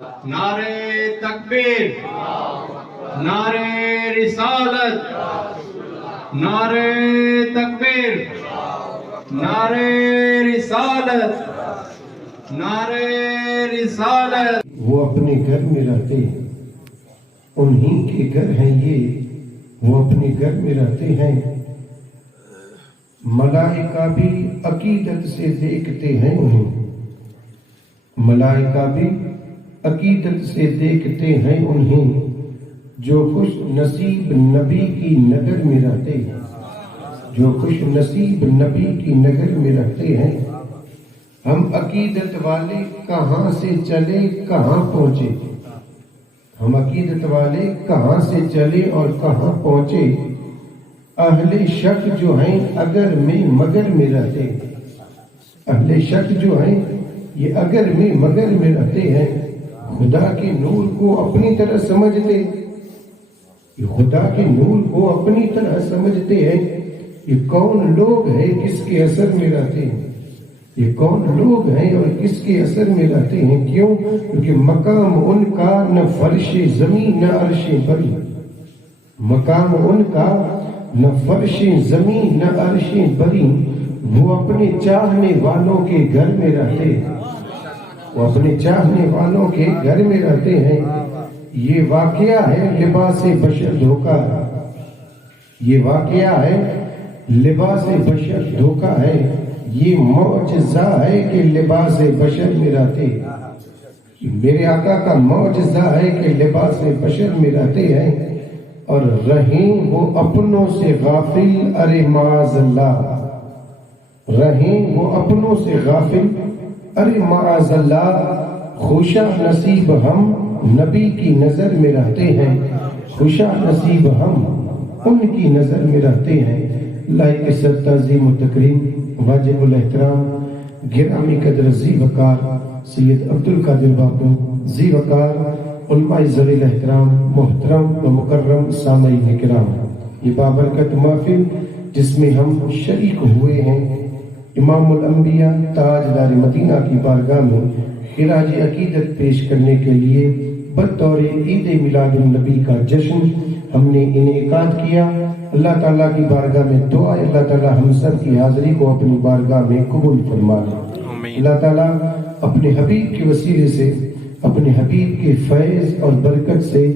نعرے تکبیر، نعرے رسالت، نعرے تکبیر، نعرے رسالت، نعرے رسالت۔ وہ اپنے گھر میں رہتے ہیں، انہی کے گھر ہیں یہ، وہ اپنے گھر میں رہتے ہیں۔ ملائکہ بھی عقیدت سے دیکھتے ہیں انہیں، ملائکہ بھی عقیدت سے دیکھتے ہیں انہیں، جو خوش نصیب نبی کی نگر میں رہتے ہیں، جو خوش نصیب نبی کی نگر میں رہتے ہیں۔ ہم عقیدت والے کہاں سے چلے کہاں پہنچے، ہم عقیدت والے کہاں سے چلے اور کہاں پہنچے۔ اہل شک جو ہیں اگر میں مگر میں رہتے ہیں، اہل شک جو ہیں یہ اگر میں مگر میں رہتے ہیں، خدا کے نور کو اپنی طرح سمجھتے، یہ خدا کے نور کو اپنی طرح سمجھتے ہیں۔ یہ کون لوگ ہیں کس کے اثر میں رہتے ہیں، یہ کون لوگ ہیں اور کس کے اثر میں رہتے ہیں؟ کیوں؟ کیونکہ مقام ان کا نہ فرش زمین نہ عرش بری، مقام ان کا نہ فرش زمین نہ عرش بری۔ وہ اپنے چاہنے والوں کے گھر میں رہتے ہیں، وہ اپنے چاہنے والوں کے گھر میں رہتے ہیں۔ یہ واقعہ ہے لباس بشر دھوکہ، یہ واقعہ ہے لباس بشر دھوکہ ہے۔ یہ معجزہ ہے کہ لباس بشر میں رہتے، میرے آقا کا معجزہ ہے کہ لباس بشر میں رہتے ہیں۔ اور رہیں وہ اپنوں سے غافل، ارے معاذ اللہ، رہیں وہ اپنوں سے غافل، ارے معاذ اللہ۔ خوشا نصیب ہم نبی کی نظر میں رہتے ہیں، خوشا نصیب ہم ان کی نظر میں رہتے ہیں۔ لائق سر تعظیم و تکریم، واجب الاحترام، گرامی قدر ذی وقار سید عبدالقادر بابو ذی وقار، علماء ذوی الاحترام، محترم و مکرم سامعین کرام، یہ بابرکت محفل جس میں ہم شریک ہوئے ہیں، امام الانبیاء تاجدار مدینہ کی بارگاہ میں خراج عقیدت پیش کرنے کے لیے بطور عید میلاد النبی کا جشن ہم نے انعقاد کیا۔ اللہ تعالیٰ کی بارگاہ میں دعا ہے اللہ تعالیٰ ہم سب کی حاضری کو اپنی بارگاہ میں قبول فرما لے۔ اللہ تعالیٰ اپنے حبیب کے وسیلے سے، اپنے حبیب کے فیض اور برکت سے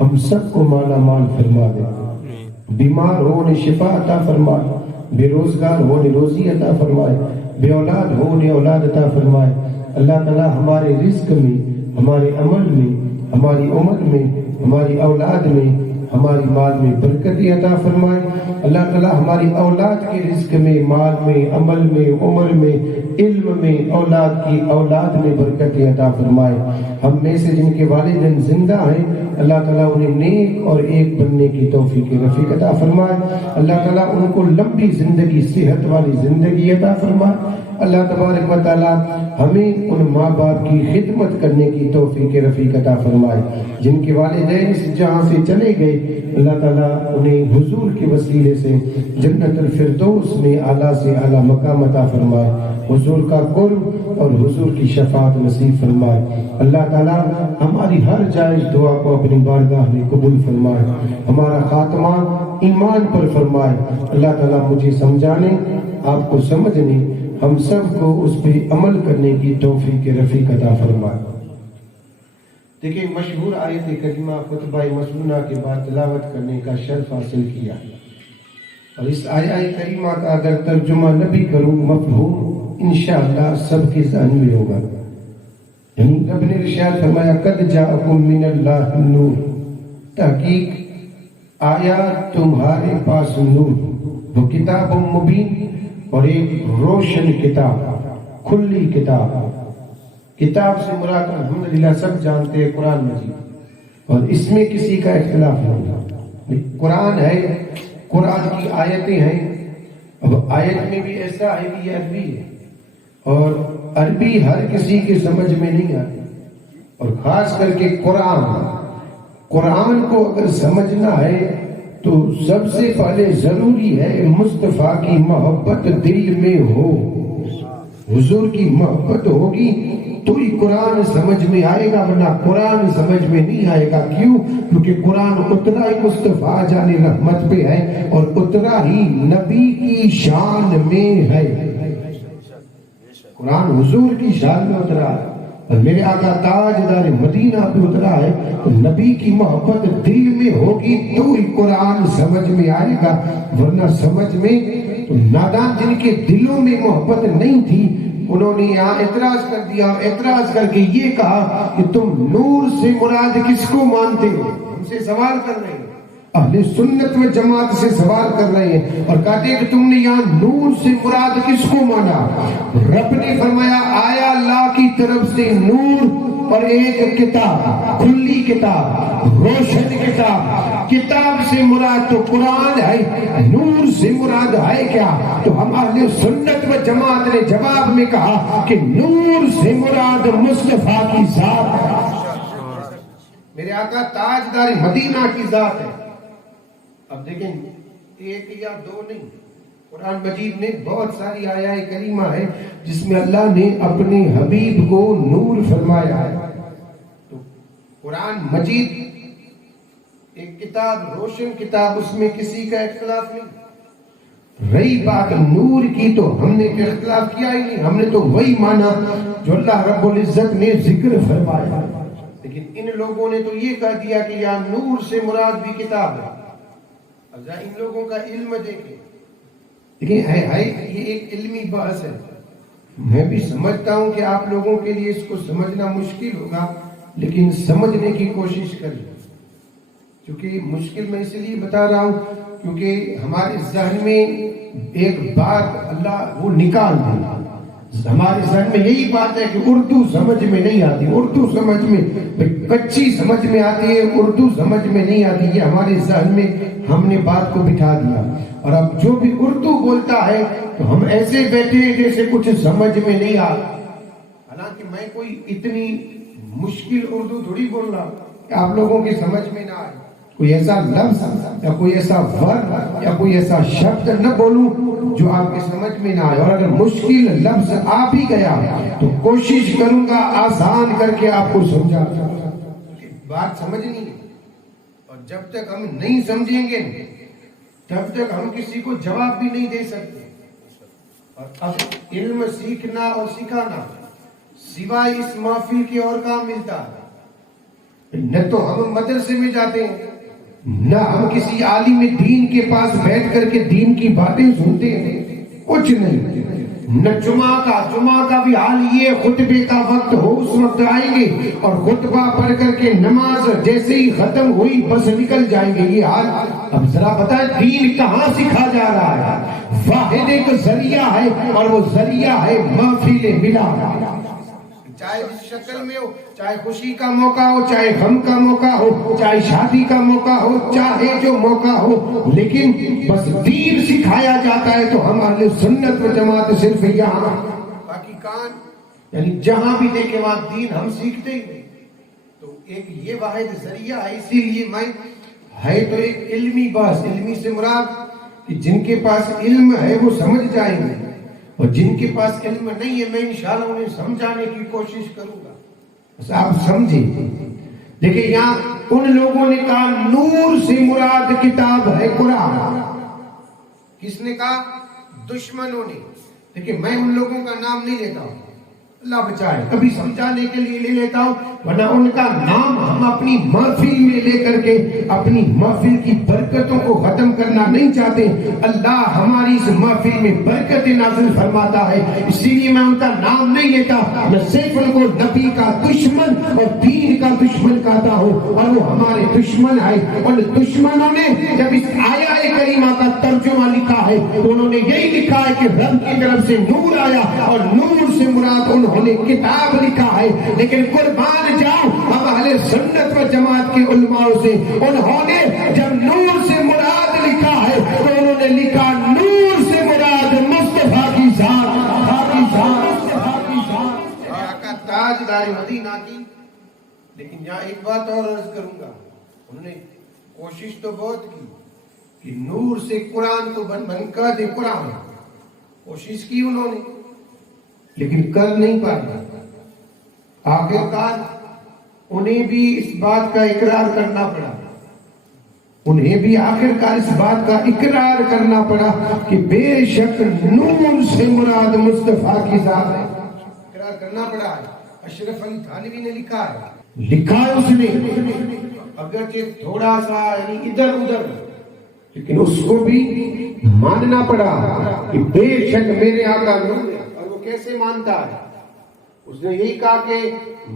ہم سب کو مالا مال فرما دے، بیمار ہونے شفا عطا فرمائے، بے روزگار ہونے روزی عطا فرمائے، بے اولاد ہونے اولاد عطا فرمائے۔ اللہ تعالیٰ ہمارے رزق میں، ہمارے عمل میں، ہماری عمر میں، ہماری اولاد میں، ہماری مال میں برکت عطا فرمائے۔ اللہ تعالیٰ ہماری اولاد کے رزق میں، مال میں، عمل میں، عمر میں، علم میں، اولاد کی اولاد میں برکت عطا فرمائے۔ ہم میں سے جن کے والدین زندہ ہیں اللہ تعالیٰ انہیں نیک اور ایک بننے کی توفیق رفیق عطا فرمائے۔ اللہ تعالیٰ ان کو لمبی زندگی، صحت والی زندگی عطا فرمائے۔ اللہ تبارک و تعالیٰ ہمیں ان ماں باپ کی خدمت کرنے کی توفیق رفیق عطا فرمائے۔ جن کے والدین اس جہاں سے چلے گئے اللہ تعالیٰ انہیں حضور کے وسیلے سے جنت الفردوس میں اعلیٰ سے اعلیٰ مقام عطا فرمائے، حضور کا قرب اور حضور کی شفاعت نصیب فرمائے۔ اللہ تعالیٰ ہماری ہر جائز دعا کو اپنی بارگاہ میں قبول فرمائے، ہمارا خاتمہ ایمان پر فرمائے۔ اللہ تعالیٰ مجھے سمجھانے، آپ کو سمجھنے، ہم سب کو اس پہ عمل کرنے کی توفیق رفیق عطا فرمائے۔ دیکھیں مشہور آیت کریمہ خطبہ مسنونہ کے بعد تلاوت کرنے کا شرف حاصل کیا، اور اس آیت کریمہ کا اگر ترجمہ نہ بھی کروں مفہوم انشاءاللہ سب کے ذہن میں ہوگا۔ یعنی رب نے ارشاد فرمایا قد جاءکم من اللہ نور، تحقیق آیا تمہارے پاس نور، وہ کتاب مبین، اور ایک روشن کتاب، کھلی کتاب۔ کتاب سے مراد الحمدللہ سب جانتے ہیں قرآن مجید، اور اس میں کسی کا اختلاف نہیں۔ قرآن ہے، قرآن کی آیتیں ہیں۔ اب آیت میں بھی ایسا ہے کہ یہ عربی ہے، اور عربی ہر کسی کے سمجھ میں نہیں آتی، اور خاص کر کے قرآن کو اگر سمجھنا ہے تو سب سے پہلے ضروری ہے مصطفیٰ کی محبت دل میں ہو، حضور کی محبت ہوگی تو ہی قرآن سمجھ میں آئے گا، ورنہ قرآن سمجھ میں نہیں آئے گا۔ کیوں؟ کیونکہ قرآن اترا ہی مصطفیٰ جان رحمت پہ ہے اور اترا ہی نبی کی شان میں ہے۔ قرآن حضور کی شان میں اترا ہے اور میرے آقا تاجدار مدینہ پہ اترا ہے، تو نبی کی محبت دل میں ہوگی تو ہی قرآن سمجھ میں آئے گا، ورنہ سمجھ میں تو نادان جن کے دلوں میں محبت نہیں تھی انہوں نے یہاں اعتراض کر دیا، اور اعتراض کر کے یہ کہا کہ تم نور سے مراد کس کو مانتے ہو؟ ہم سے سوال کر رہے ہیں، اہل سنت و جماعت سے سوال کر رہے ہیں اور کہتے ہیں کہ تم نے یہاں نور سے مراد کس کو مانا؟ رب نے فرمایا آیا اللہ کی طرف سے نور اور ایک کتاب، کھلی کتاب، روشن کتاب، کتاب سے مراد تو قرآن ہے، نور سے مراد ہے کیا؟ تو ہم اہل سنت و جماعت نے جواب میں کہا کہ نور سے مراد مصطفیٰ کی ذات ہے، میرے آقا تاجدار مدینہ کی ذات ہے۔ اب دیکھیں ایک یا دو نہیں، قرآن مجید میں بہت ساری آیات کریمہ ہے جس میں اللہ نے اپنے حبیب کو نور فرمایا ہے۔ تو قرآن مجید ایک کتاب، روشن کتاب، اس میں کسی کا اختلاف نہیں۔ رہی بات نور کی تو ہم نے اختلاف کیا ہی نہیں، ہم نے تو وہی مانا جو اللہ رب العزت نے ذکر فرمایا، لیکن ان لوگوں نے تو یہ کہہ دیا کہ یا نور سے مراد بھی کتاب ہے۔ اب ان لوگوں کا علم دیکھیں، لیکن یہ ایک علمی بحث ہے، میں بھی سمجھتا ہوں کہ آپ لوگوں کے لیے اس کو سمجھنا مشکل ہوگا، لیکن سمجھنے کی کوشش کریں، کیونکہ مشکل میں اس لیے بتا رہا ہوں کیونکہ ہمارے ذہن میں ایک بات اللہ وہ نکال دے۔ ہمارے ذہن میں یہی بات ہے کہ اردو سمجھ میں نہیں آتی، اردو سمجھ میں کچی سمجھ میں آتی ہے، اردو سمجھ میں نہیں آتی، یہ ہمارے ذہن میں ہم نے بات کو بٹھا دیا، اور اب جو بھی اردو بولتا ہے تو ہم ایسے بیٹھے ہیں جیسے کچھ سمجھ میں نہیں آ، حالانکہ میں کوئی اتنی مشکل اردو تھوڑی بول رہا کہ آپ لوگوں کی سمجھ میں نہ آئے، کوئی ایسا لفظ یا کوئی ایسا ورڈ یا کوئی ایسا شبد نہ بولوں جو آپ کی سمجھ میں نہ آئے، اور اگر مشکل لفظ آ بھی گیا تو کوشش کروں گا آسان کر کے آپ کو سمجھا، بات سمجھنی ہے، اور جب تک ہم نہیں سمجھیں گے تب تک ہم کسی کو جواب بھی نہیں دے سکتے۔ اور اب علم سیکھنا اور سکھانا سوائے اس محفل کے اور کام ملتا ہے؟ نہ تو ہم مدرسے میں جاتے ہیں، نہ ہم کسی عالم دین کے پاس بیٹھ کر کے دین کی باتیں سنتے ہیں، کچھ نہیں، نہ جمعہ کا بھی حال یہ خطبے کا وقت ہو اس وقت آئیں گے اور خطبہ پڑھ کر کے نماز جیسے ہی ختم ہوئی بس نکل جائیں گے، یہ حال۔ اب ذرا بتائیں دین کہاں سکھا جا رہا ہے؟ واحد ایک ذریعہ ہے اور وہ ذریعہ ہے محفل ملاد، چاہے جس شکل میں ہو، چاہے خوشی کا موقع ہو، چاہے غم کا موقع ہو، چاہے شادی کا موقع ہو، چاہے جو موقع ہو، لیکن بس دین سکھایا جاتا ہے تو ہم اہل سنت و جماعت صرف یہاں، باقی کان یعنی جہاں بھی دیکھیں وہاں دین ہم سیکھتے ہیں۔ تو ایک یہ واحد ذریعہ ہے، اسی لیے میں ہے تو ایک علمی بحث، علمی سے مراد کہ جن کے پاس علم ہے وہ سمجھ جائیں گے، اور جن کے پاس علم نہیں ہے میں انشاءاللہ انہیں سمجھانے کی کوشش کروں گا، بس آپ سمجھیں۔ دیکھیں یہاں ان لوگوں نے کہا نور سے مراد کتاب ہے قرآن، کس نے کہا؟ دشمنوں نے۔ دیکھیں میں ان لوگوں کا نام نہیں لیتا ہوں، اللہ بچائے، کبھی سمجھانے کے لیے لے لیتا ہوں، ورنہ ان کا نام ہم اپنی محفل میں لے کر کے اپنی محفل کی برکتوں کو ختم کرنا نہیں چاہتے۔ اللہ ہماری اس محفل میں برکت نازل فرماتا ہے، اسی لیے میں ان کا نام نہیں لیتا، میں صرف ان کو نبی کا دشمن اور دین کا دشمن کہتا ہوں، اور وہ ہمارے دشمن ہے۔ ان دشمنوں نے جب اس آیات کریمہ کا ترجمہ لکھا ہے تو انہوں نے یہی لکھا ہے کہ رب کی طرف سے نور آیا، اور نور سے مراد انہوں نے کتاب لکھا ہے، لیکن قربان جاؤ ہم اہل سنت و جماعت کے علماء سے، انہوں نے جب نور سے مراد لکھا ہے تو انہوں نے لکھا نور سے مراد مصطفیٰ کی ذات، آقا تاجدار مدینہ کی۔ لیکن یہاں ایک بات اور عرض کروں گا، انہوں نے کوشش تو بہت کی کہ نور سے قرآن کو بن کر دے، قرآن کوشش کی انہوں نے، لیکن کر نہیں پایا۔ آخرکار انہیں بھی اس بات کا اقرار کرنا پڑا، انہیں بھی آخرکار اس بات کا اقرار کرنا پڑا کہ بے شک نور سے مراد مصطفیٰ کی ذات ہے، اقرار کرنا پڑا ہے۔ اشرف علی تھانوی نے لکھا ہے اس نے، اگرچہ تھوڑا سا یعنی ادھر ادھر، لیکن اس کو بھی ماننا پڑا کہ بے شک میرے آقا نور ہے۔ اور وہ کیسے مانتا ہے؟ اس نے یہی کہا کہ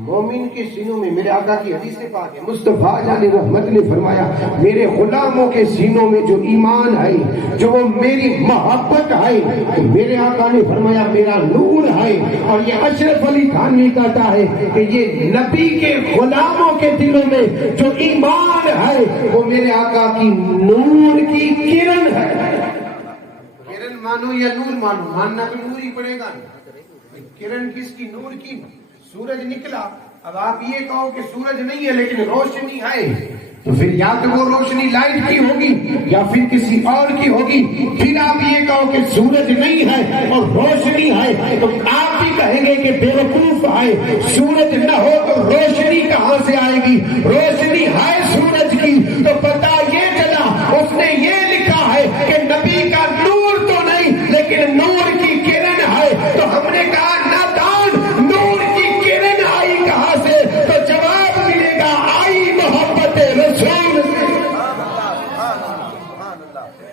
مومن کے سینوں میں، میرے آقا کی حدیث پاک ہے، مصطفیٰ جان رحمت نے فرمایا میرے غلاموں کے سینوں میں جو ایمان ہے، جو وہ میری محبت ہے، تو میرے آقا نے فرمایا میرا نور ہے۔ اور یہ اشرف علی تھانوی کہتا ہے کہ یہ نبی کے غلاموں کے دلوں میں جو ایمان ہے وہ میرے آقا کی نور کی کرن ہے۔ کرن مانو یا نور مانو، ماننا تو نور ہی پڑے گا۔ کرن کس کی؟ نور کی۔ سورج نکلا، اب آپ یہ کہو کہ سورج نہیں ہے لیکن روشنی ہے، تو پھر یا تو وہ روشنی لائٹ کی ہوگی یا پھر کسی اور کی ہوگی۔ پھر آپ یہ کہو کہ سورج نہیں ہے اور روشنی ہے، تو آپ بھی کہیں گے کہ بیوقوف ہے، سورج نہ ہو تو روشنی کہاں سے آئے گی؟ روشنی ہے سورج کی۔ تو پتہ یہ چلا اس نے یہ لکھا ہے کہ نبی کا نور تو نہیں لیکن نور کی کرن ہے۔ تو ہم نے کہا نادان، نور کی کرن آئی کہاں سے؟ تو جواب ملے گا آئی محبت رسول سے۔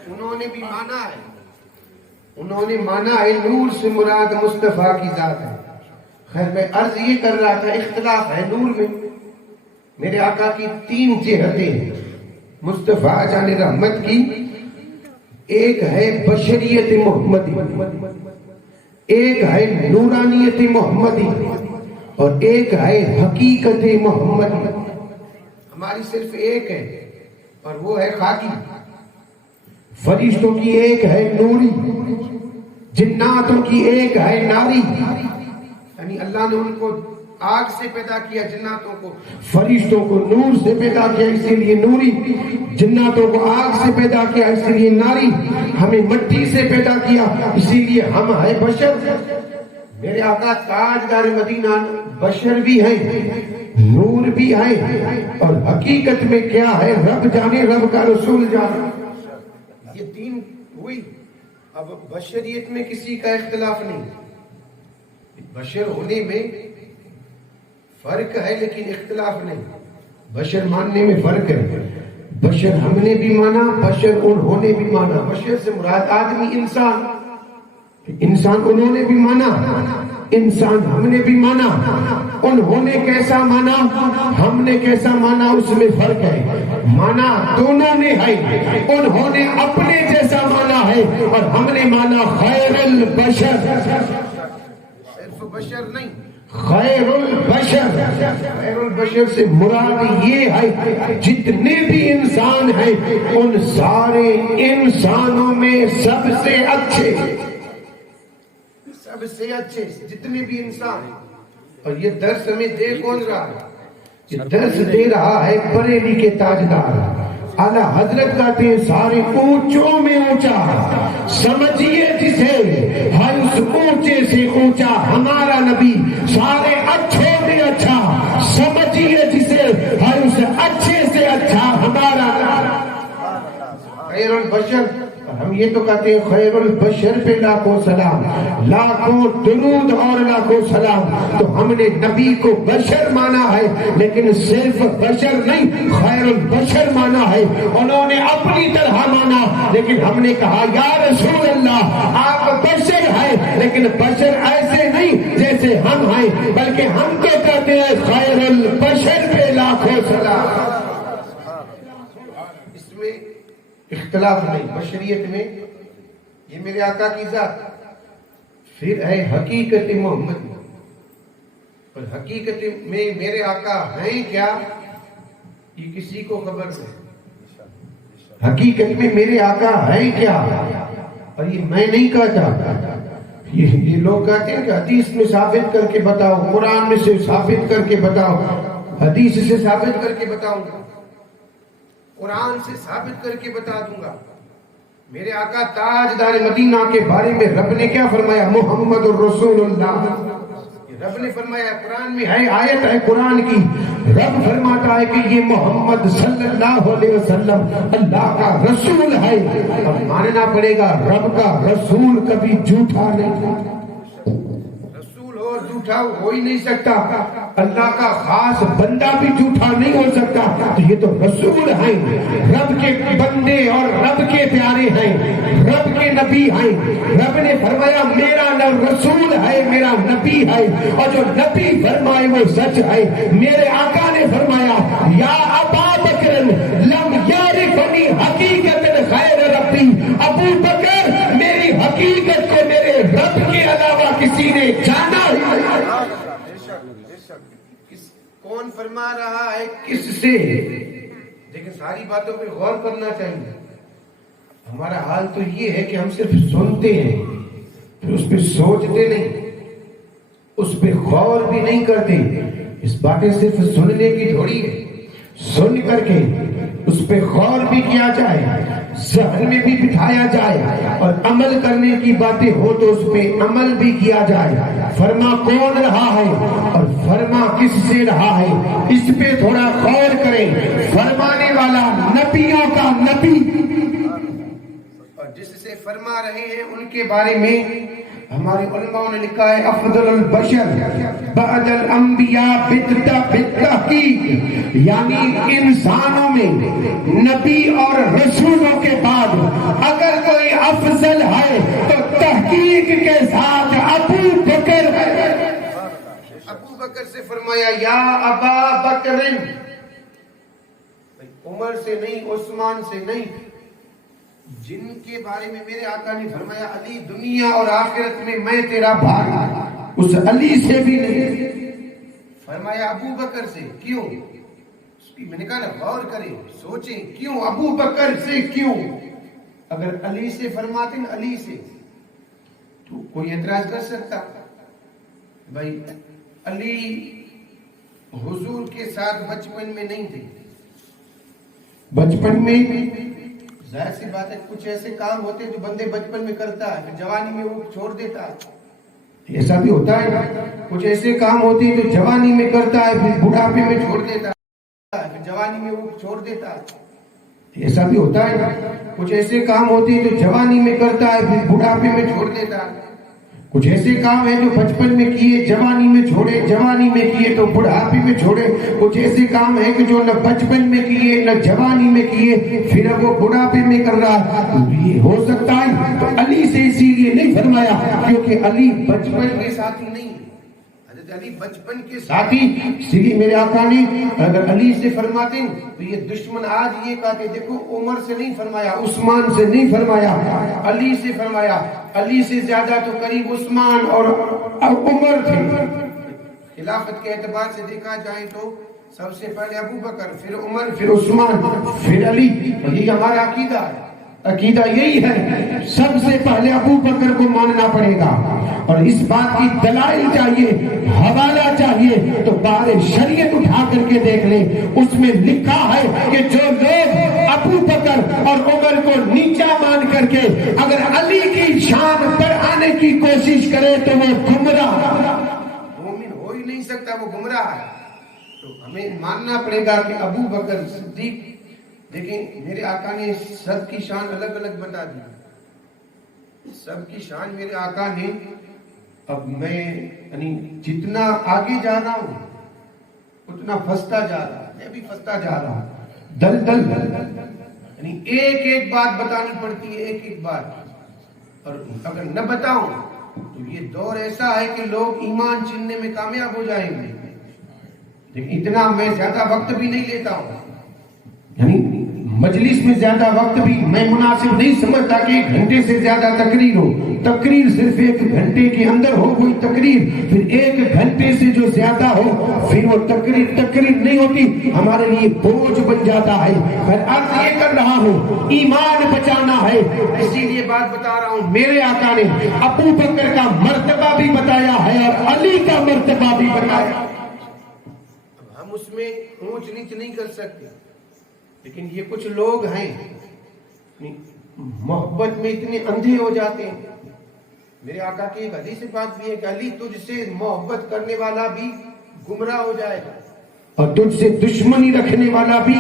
انہوں نے بھی مانا ہے، انہوں نے مانا ہے نور سے مراد مصطفیٰ کی ذات ہے۔ خیر میں عرض یہ کر رہا تھا اختلاف ہے نور میں۔ میرے آقا کی 3 جہتیں ہیں مصطفیٰ جان رحمت کی۔ ایک ہے بشریت محمدی، ایک ہے نورانیت محمدی، اور ایک ہے حقیقت محمدی۔ ہماری صرف ایک ہے اور وہ ہے خاکی۔ فرشتوں کی ایک ہے نوری، جناتوں کی ایک ہے ناری، یعنی اللہ نے ان کو آگ سے پیدا کیا، جناتوں کو، فرشتوں کو نور سے پیدا کیا اسی لیے نوری، جناتوں کو آگ سے پیدا کیا اسی لیے ناری، ہمیں مٹی سے پیدا کیا اسی لیے ہم ہے بشر۔ میرے آقا تاجدار مدینہ بشر بھی ہیں، نور بھی ہے، اور حقیقت میں کیا ہے رب جانے، رب کا رسول جانے۔ یہ 3 ہوئی۔ اب بشریت میں کسی کا اختلاف نہیں، بشر ہونے میں فرق ہے لیکن اختلاف نہیں، بشر ماننے میں فرق ہے۔ بشر ہم نے بھی مانا، بشر انہوں نے بھی مانا۔ بشر سے مراد آدمی، انسان، انسان انہوں نے بھی مانا، انسان ہم نے بھی مانا۔ انہوں نے کیسا مانا، ہم نے کیسا مانا، اس میں فرق ہے۔ مانا دونوں نے ہے، انہوں نے اپنے جیسا مانا ہے اور ہم نے مانا خیر البشر، صرف بشر نہیں، خیر البشر۔ خیر البشر سے مراد یہ ہے جتنے بھی انسان ہیں ان سارے انسانوں میں سب سے اچھے، سب سے اچھے جتنے بھی انسان ہیں۔ اور یہ درس ہمیں دے کون رہا ہے؟ یہ درس دے رہا ہے بریلی کے تاجدار اعلیٰ حضرت کہتے ہیں سارے اونچوں میں اونچا، سمجھیے جسے ہے اس اونچے سے اونچا ہمارا نبی، سارے اچھے میں اچھا، سمجھیے جسے ہے اس اچھے سے اچھا ہمارا خیر البشر۔ ہم یہ تو کہتے ہیں خیر البشر پہ لاکھوں سلام، لاکھوں درود اور لاکھوں سلام۔ تو ہم نے نبی کو بشر مانا ہے لیکن صرف بشر نہیں، خیر البشر مانا ہے۔ انہوں نے اپنی طرح مانا لیکن ہم نے کہا یا رسول اللہ آپ بشر ہیں لیکن بشر ایسے نہیں جیسے ہم ہیں، بلکہ ہم تو کہتے ہیں خیر البشر پہ لاکھوں سلام۔ اس میں اختلاف نہیں، بشریت میں یہ میرے آقا کی ذات۔ پھر ہے حقیقت محمد، اور حقیقت میں میرے آقا ہیں کیا یہ کسی کو خبر نہیں۔ حقیقت میں میرے آقا ہیں کیا، اور یہ میں نہیں کہتا، یہ لوگ کہتے ہیں کہ حدیث میں ثابت کر کے بتاؤ، قرآن میں سے ثابت کر کے بتاؤ۔ حدیث سے ثابت کر کے بتاؤں گا، قرآن سے ثابت کر کے بتا دوں گا۔ میرے آقا تاجدار مدینہ کے بارے میں رب نے کیا فرمایا؟ محمد الرسول اللہ، رب نے فرمایا قرآن میں ہے آیت ہے قرآن کی رب فرماتا ہے کہ یہ محمد صلی اللہ علیہ وسلم اللہ کا رسول ہے اب ماننا پڑے گا رب کا رسول کبھی جھوٹا نہیں رسول ہو جھوٹا ہو ہی نہیں سکتا اللہ کا خاص بندہ بھی جھوٹا نہیں ہو سکتا تو یہ تو رسول ہیں رب کے بندے اور رب کے پیارے ہیں رب کے نبی ہیں رب نے فرمایا میرا رسول ہے میرا نبی ہے اور جو نبی فرمائے وہ سچ ہے میرے آقا نے فرمایا یا ابا بکر لم یعرفنی حقیقت خیر ربی ابو بکر میری حقیقت کو میرے رب کے علاوہ کسی نے جانا ہی کون فرما رہا ہے کس سے لیکن ساری باتوں پہ غور کرنا چاہیے ہمارا حال تو یہ ہے کہ ہم صرف سنتے ہیں پھر اس پہ سوچتے نہیں اس پہ غور بھی نہیں کرتے اس باتیں صرف سننے کی تھوڑی ہے سن کر کے اس پہ غور بھی کیا جائے ذہن میں بھی بٹھایا جائے اور عمل کرنے کی باتیں ہو تو اس پہ عمل بھی کیا جائے فرما کون رہا ہے اور فرما کس سے رہا ہے اس پہ تھوڑا غور کریں فرمانے والا نبیوں کا نبی اور جس سے فرما رہے ہیں ان کے بارے میں ہمارے علماء نے لکھا ہے افضل البشر بعد الانبیاء بالتحقیق یعنی انسانوں میں نبی اور رسولوں کے بعد اگر کوئی افضل ہے تو تحقیق کے ساتھ ابو بکر ہے ابو بکر سے فرمایا یا ابا بکر عمر سے نہیں عثمان سے نہیں جن کے بارے میں میرے آقا نے فرمایا علی دنیا اور آخرت میں تیرا بھائی اس علی سے بھی نہیں فرمایا ابو بکر سے کیوں میں نے کہا نا غور کریں سوچیں کیوں ابو بکر سے کیوں اگر علی سے فرماتے نا علی سے تو کوئی اعتراض کر سکتا بھائی علی حضور کے ساتھ بچپن میں نہیں تھے بچپن میں ظاہر سی بات ہے کچھ ایسے کام ہوتے جو بندے بچپن میں کرتا ہے پھر جوانی میں وہ چھوڑ دیتا ہے ایسا بھی ہوتا ہے کچھ ایسے کام ہوتے ہیں جو جوانی میں کرتا ہے پھر بڑھاپے میں چھوڑ دیتا ہے پھر جوانی میں وہ چھوڑ دیتا ہے ایسا بھی ہوتا ہے کچھ ایسے کام ہوتے ہیں جو جوانی میں کرتا ہے پھر بڑھاپے میں چھوڑ دیتا ہے کچھ ایسے کام ہیں جو بچپن میں کیے جوانی میں چھوڑے جوانی میں کیے تو بڑھاپے میں چھوڑے کچھ ایسے کام ہیں کہ جو نہ بچپن میں کیے نہ جوانی میں کیے پھر وہ بڑھاپے میں کر رہا تو یہ ہو سکتا ہے تو علی سے اسی لیے نہیں فرمایا کیونکہ علی بچپن کے ساتھی نہیں حضرت علی بچپن کے ساتھی اسی لیے میرے آقا نے اگر علی سے فرماتے تو یہ دشمن آج یہ کہتے دیکھو عمر سے نہیں فرمایا عثمان سے نہیں فرمایا علی سے فرمایا علی سے زیادہ تو قریب عثمان اور عمر تھے خلافت کے اعتبار سے دیکھا جائے تو سب سے پہلے ابو بکر پھر عمر پھر عثمان پھر علی یہی ہمارا عقیدہ ہے عقیدہ یہی ہے سب سے پہلے ابو بکر کو ماننا پڑے گا اور اس بات کی دلائل چاہیے حوالہ چاہیے تو بارے شریعت اٹھا کر کے دیکھ لیں اس میں لکھا ہے کہ جو لوگ ابو بکر اور عمر کو نیچا مان کر کے اگر علی کی شان پر آنے کی کوشش کرے تو وہ گمراہ مومن ہو ہی نہیں سکتا وہ گمراہ ہے تو ہمیں ماننا پڑے گا کہ ابو بکر صدیق لیکن میرے آقا نے سب کی شان الگ الگ بتا دی سب کی شان میرے آقا نے اب میں یعنی جتنا آگے جا رہا ہوں اتنا پھنستا جا رہا میں بھی پھنستا جا رہا ہوں دل دل یعنی ایک ایک بات بتانی پڑتی ہے ایک ایک بات اور اگر نہ بتاؤں تو یہ دور ایسا ہے کہ لوگ ایمان چننے میں کامیاب ہو جائیں گے لیکن اتنا میں زیادہ وقت بھی نہیں لیتا ہوں یعنی مجلس میں زیادہ وقت بھی میں مناسب نہیں سمجھتا کہ 1 گھنٹے سے زیادہ تقریر ہو تقریر صرف 1 گھنٹے کے اندر ہو کوئی تقریر پھر 1 گھنٹے سے جو زیادہ ہو پھر وہ تقریر نہیں ہوتی ہمارے لیے بوجھ بن جاتا ہے میں عرض یہ کر رہا ہوں ایمان بچانا ہے اسی لیے بات بتا رہا ہوں میرے آقا نے ابو بکر کا مرتبہ بھی بتایا ہے اور علی کا مرتبہ بھی بتایا ہم اس میں اونچ نیچ نہیں کر سکتے لیکن یہ کچھ لوگ ہیں محبت میں اتنے اندھے ہو جاتے ہیں میرے آقا کی ایک حدیث پاک بھی ہے کہ علی تجھ سے محبت کرنے والا بھی گمراہ ہو جائے گا اور تجھ سے دشمنی رکھنے والا بھی.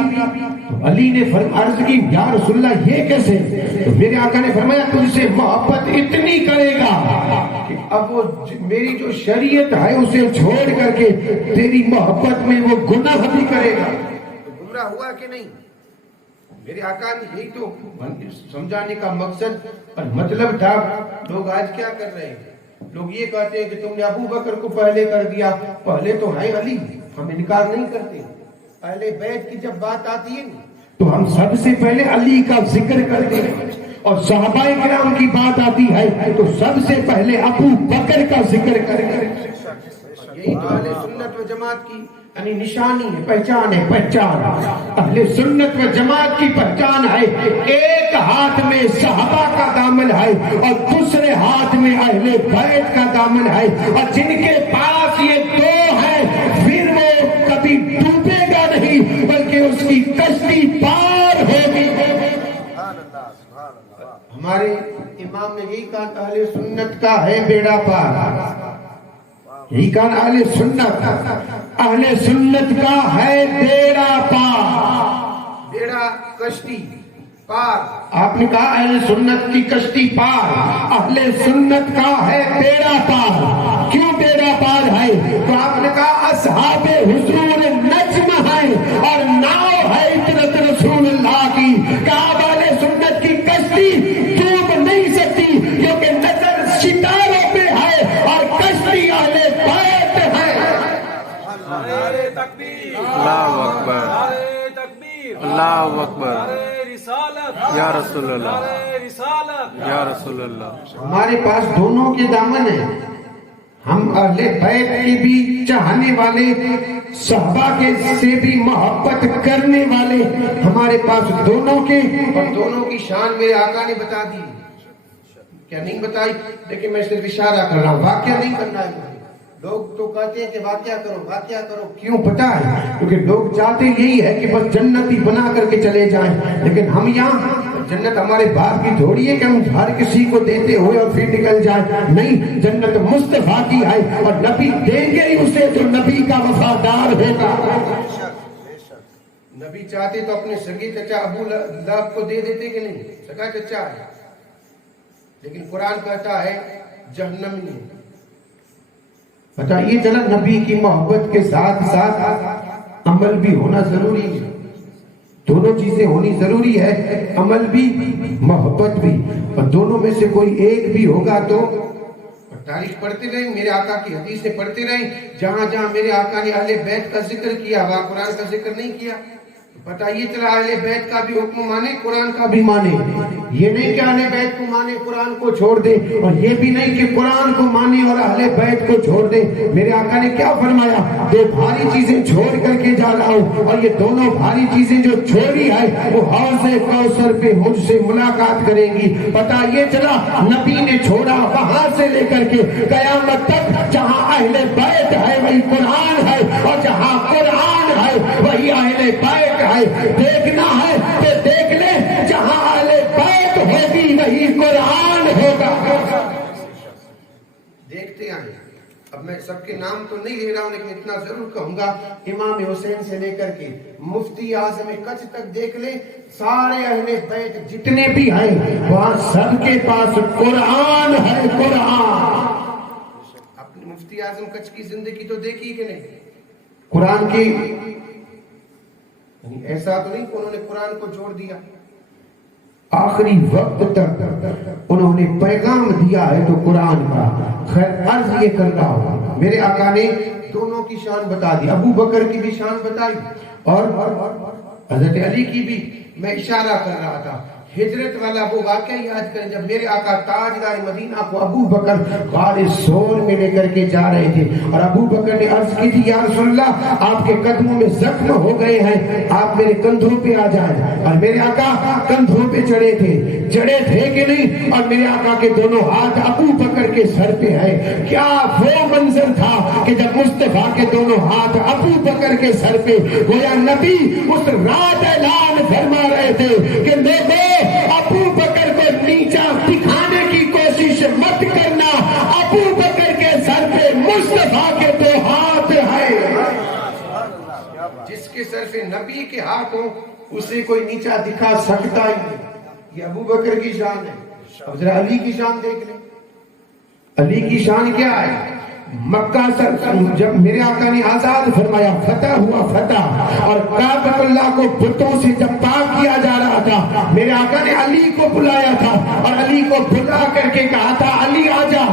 تو علی نے عرض کی یا رسول اللہ یہ کیسے؟ تو میرے آقا نے فرمایا تجھ سے محبت اتنی کرے گا کہ اب وہ میری جو شریعت ہے اسے چھوڑ کر کے تیری محبت میں وہ گناہ بھی کرے گا. تو گمراہ ہوا کہ نہیں؟ میرے آقا نے یہی تو سمجھانے کا مقصد اور مطلب تھا. لوگ آج کیا کر رہے ہیں؟ لوگ یہ کہتے ہیں کہ تم نے ابو بکر کو پہلے کر دیا. پہلے تو ہے علی، ہم انکار نہیں کرتے. اہل بیت کی جب بات آتی ہے تو ہم سب سے پہلے علی کا ذکر کرتے ہیں، اور صحابہ کرام کی بات آتی ہے تو سب سے پہلے ابو بکر کا ذکر کرتے ہیں. یہی تو اہل سنت و جماعت کی یعنی نشانی ہے، پہچان ہے. پہچان اہل سنت و جماعت کی پہچان ہے. ایک ہاتھ میں صحابہ کا دامن ہے اور دوسرے ہاتھ میں اہل بیت کا دامن ہے، اور جن کے پاس یہ دو ہے پھر وہ کبھی ڈوبے گا نہیں بلکہ اس کی کشتی پار ہوگی. ہمارے امام نے یہی کہا اہل سنت کا ہے بیڑا پار. یہی کہا اہل سنت کا ہے بیڑا پار. بیڑا کشتی پار. آپ نے کہا اہل سنت کی کشتی پار، اہل سنت کا ہے بیڑا پار. کیوں بیڑا پار ہے؟ تو آپ نے کہا اصحاب حضور نجم ہے اور ناؤ ہے اطرت رسول اللہ کی. کہا اہل سنت کی کشتی ڈوب نہیں سکتی کیونکہ نظر ستاروں پہ ہے اور کشتی اہل بیت ہے. نعرہ تکبیر، اللہ اکبر، نعرہ تکبیر، اللہ اکبر، نعرہ رسالت، یا رسول اللہ، نعرہ رسالت، یا رسول اللہ. ہمارے پاس دونوں کے دامن ہیں. ہم اہل بیت کے بھی چاہنے والے، صحابہ کے سے بھی محبت کرنے والے. ہمارے پاس دونوں کے، اور دونوں کی شان میرے آقا نے بتا دی. کیا نہیں بتائی؟ لیکن میں صرف اشارہ کر رہا ہوں، واقعہ نہیں کرنا ہے. لوگ تو کہتے ہیں کہ واقعہ کرو واقعہ کرو. کیوں پتا ہے؟ کیونکہ لوگ چاہتے یہی ہے کہ بس جنت ہی بنا کر کے چلے جائیں. لیکن ہم یہاں جنت ہمارے باپ کی تھوڑی ہے کہ ہم ہر کسی کو دیتے ہوئے اور پھر نکل جائیں. نہیں، جنت مصطفیٰ کی ہے اور نبی دیں گے ہی اسے جو نبی کا وفادار ہوگا. نبی چاہتے تو اپنے سگے چچا ابو لہب کو دے دیتے کہ نہیں؟ سگا چچا ہے، لیکن قرآن کہتا ہے جہنمی. بتائیے چلا نبی کی محبت کے ساتھ ساتھ عمل بھی ہونا ضروری ہے. دونوں چیزیں ہونی ضروری ہے، عمل بھی محبت بھی. اور دونوں میں سے کوئی ایک بھی ہوگا تو تاریخ پڑھتے رہیں، میرے آقا کی حدیثیں پڑھتے رہیں. جہاں جہاں میرے آقا نے اہل بیت کا ذکر کیا وہاں قرآن کا ذکر نہیں کیا. پتہ یہ چلا اہل بیت کا بھی حکم مانے، قرآن کا بھی مانے. یہ نہیں کہ اہل بیت کو مانے قرآن کو چھوڑ دے، اور یہ بھی نہیں کہ قرآن کو مانے اور اہل بیت کو چھوڑ دے. میرے آقا نے کیا فرمایا؟ دو بھاری چیزیں چھوڑ کر کے جا رہا ہوں، اور یہ دونوں بھاری چیزیں جو چھوڑی ہے وہ حوض کوثر پہ مجھ سے ملاقات کریں گی. پتہ یہ چلا نبی نے چھوڑا وہاں سے لے کر کے قیامت تک. جہاں اہل بیت ہے وہی قرآن ہے، اور جہاں قرآن ہے وہی اہل بیت ہے. دیکھنا ہے تو دیکھ لے، جہاں اہل بیت ہوگی وہی قرآن ہوگا. دیکھتے آئیں. اب میں سب کے نام تو نہیں لے رہا ہوں، لیکن اتنا ضرور کہوں گا امام حسین سے لے کر کے مفتی اعظم کچھ تک دیکھ لے. سارے اہل بیت جتنے بھی ہیں وہاں سب کے پاس قرآن ہے. قرآن. اپنے مفتی اعظم کچھ کی زندگی تو دیکھی کہ نہیں؟ قرآن کی ایسا تو نہیں کہ انہوں نے قرآن کو چھوڑ دیا. آخری وقت تک انہوں نے پیغام دیا ہے تو قرآن کا. خیر عرض یہ کر رہا ہوں، میرے آقا نے دونوں کی شان بتا دی. ابو بکر کی بھی شان بتائی اور حضرت علی کی بھی. میں اشارہ کر رہا تھا ہجرت والا وہ واقعہ یاد کریں جب میرے آقا تاجدار مدینہ کو ابو بکر غار ثور میں لے کر کے جا رہے تھے، اور ابو بکر نے عرض کی تھی یا رسول اللہ آپ کے قدموں میں زخم ہو گئے ہیں، آپ میرے کندھوں پہ آ جائیں. اور میرے آقا کندھوں پہ چڑھے تھے کہ نہیں؟ اور میرے آقا کے دونوں ہاتھ ابو بکر کے سر پہ ہے. کیا وہ منظر تھا کہ جب مصطفیٰ کے دونوں ہاتھ ابو بکر کے سر پہ، گویا نبی اس رات اعلان فرما رہے تھے کہ لوگوں ابو بکر کو نیچا دکھانے کی کوشش مت کرنا، صرف نبی کے ہاتھ ہوں اسے کوئی نیچا دکھا سکتا ہی نہیں. یہ ابو بکر کی شان ہے. اب ذرا علی کی شان دیکھ لیں. علی کی شان کیا ہے؟ مکہ سے جب میرے آقا نے آزاد فرمایا فتح ہوا فتح اور کعبۃ اللہ کو بتوں سے جب پاک کیا جا رہا تھا میرے آقا نے علی کو بلایا تھا اور علی کو بلا کر کے کہا تھا علی آجا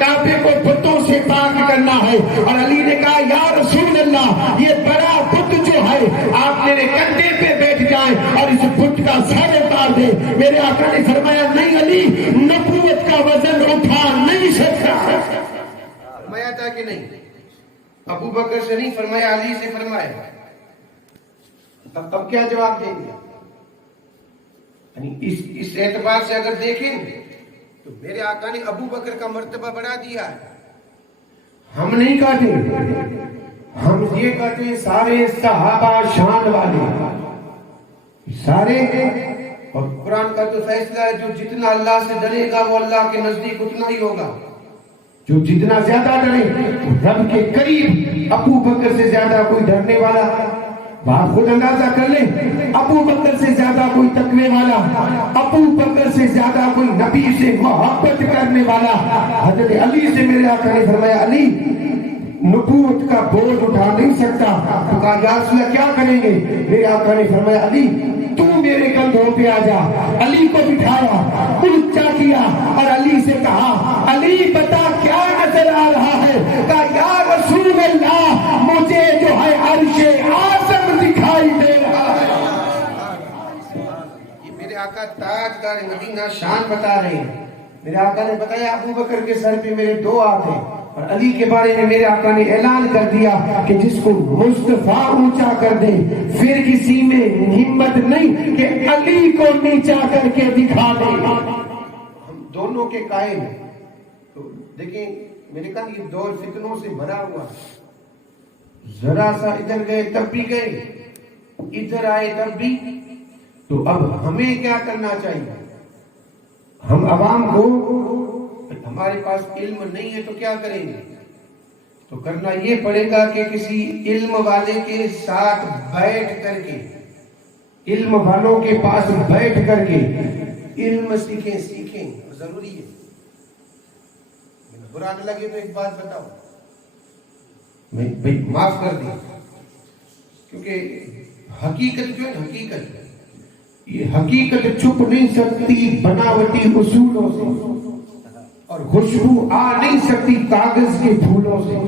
کعبے کو بتوں سے پاک کرنا ہے. اور علی نے کہا یا رسول اللہ یہ بڑا بت جو ہے آپ میرے کندھے پہ بیٹھ جائیں اور اس بت کا سر اتار دے. میرے آقا نے فرمایا نہیں علی نبوت کا وزن اٹھا نہیں سکتا. فرمایا تھا کہ نہیں؟ ابو بکر سے نہیں فرمایا علی سے فرمایا. اب کیا جواب دیں گے؟ یعنی اس اعتبار سے اگر دیکھیں تو میرے آقا نے ابو بکر کا مرتبہ بڑھا دیا ہے. ہم نہیں کہتے, ہم یہ کہتے ہیں سارے صحابہ شان والے سارے. اور قرآن کا تو فیصلہ ہے جو جتنا اللہ سے ڈرے گا وہ اللہ کے نزدیک اتنا ہی ہوگا. جو جتنا زیادہ ڈرے رب کے قریب. ابو بکر سے زیادہ کوئی ڈرنے والا آپ خود اندازہ کر لیں. ابو بکر سے زیادہ کوئی تقوی والا, ابو بکر سے زیادہ کوئی نبی سے محبت کرنے والا حضرت علی سے میرے آقا نے فرمایا علی نبوت کا بوجھ اٹھا نہیں سکتا. تو کہا یا رسول اللہ کیا کریں گے؟ میرے آقا نے فرمایا علی تو میرے کندھوں پہ آ جا. علی کو بٹھایا, اونچا کیا اور علی سے کہا علی بتا کیا نظر آ رہا ہے؟ کہا یا رسول اللہ مجھے جو ہے عرش اعظم دکھائی دے رہا ہے. یہ میرے آقا تاجدار مدینہ شان بتا رہے ہیں. میرے آقا نے بتایا ابو بکر کے سر پہ میرے 2 ہاتھ ہیں. اور علی کے بارے میں میرے آقا نے اعلان کر دیا کہ جس کو مصطفیٰ اونچا کر دے پھر کسی میں ہمت نہیں کہ علی کو نیچا کر کے دکھا دے. ہم دونوں کے قائم ہیں. تو دیکھیں میرے کہا یہ دور فتنوں سے بھرا ہوا, ذرا سا ادھر گئے تب بھی گئے, ادھر آئے تب بھی. تو اب ہمیں کیا کرنا چاہیے؟ ہم عوام کو, ہمارے پاس علم نہیں ہے تو کیا کریں گے؟ تو کرنا یہ پڑے گا کہ کسی علم والے کے ساتھ بیٹھ کر کے, علم والوں کے پاس بیٹھ کر کے علم سیکھیں. ضروری ہے. برا نہ لگے تو ایک بات بتاؤ, میں معاف کر دیں کیونکہ حقیقت جو ہے حقیقت, یہ حقیقت چھپ نہیں سکتی بناوٹی اصولوں سے اور خوشبو آ نہیں سکتی کاغذ کے پھولوں سے.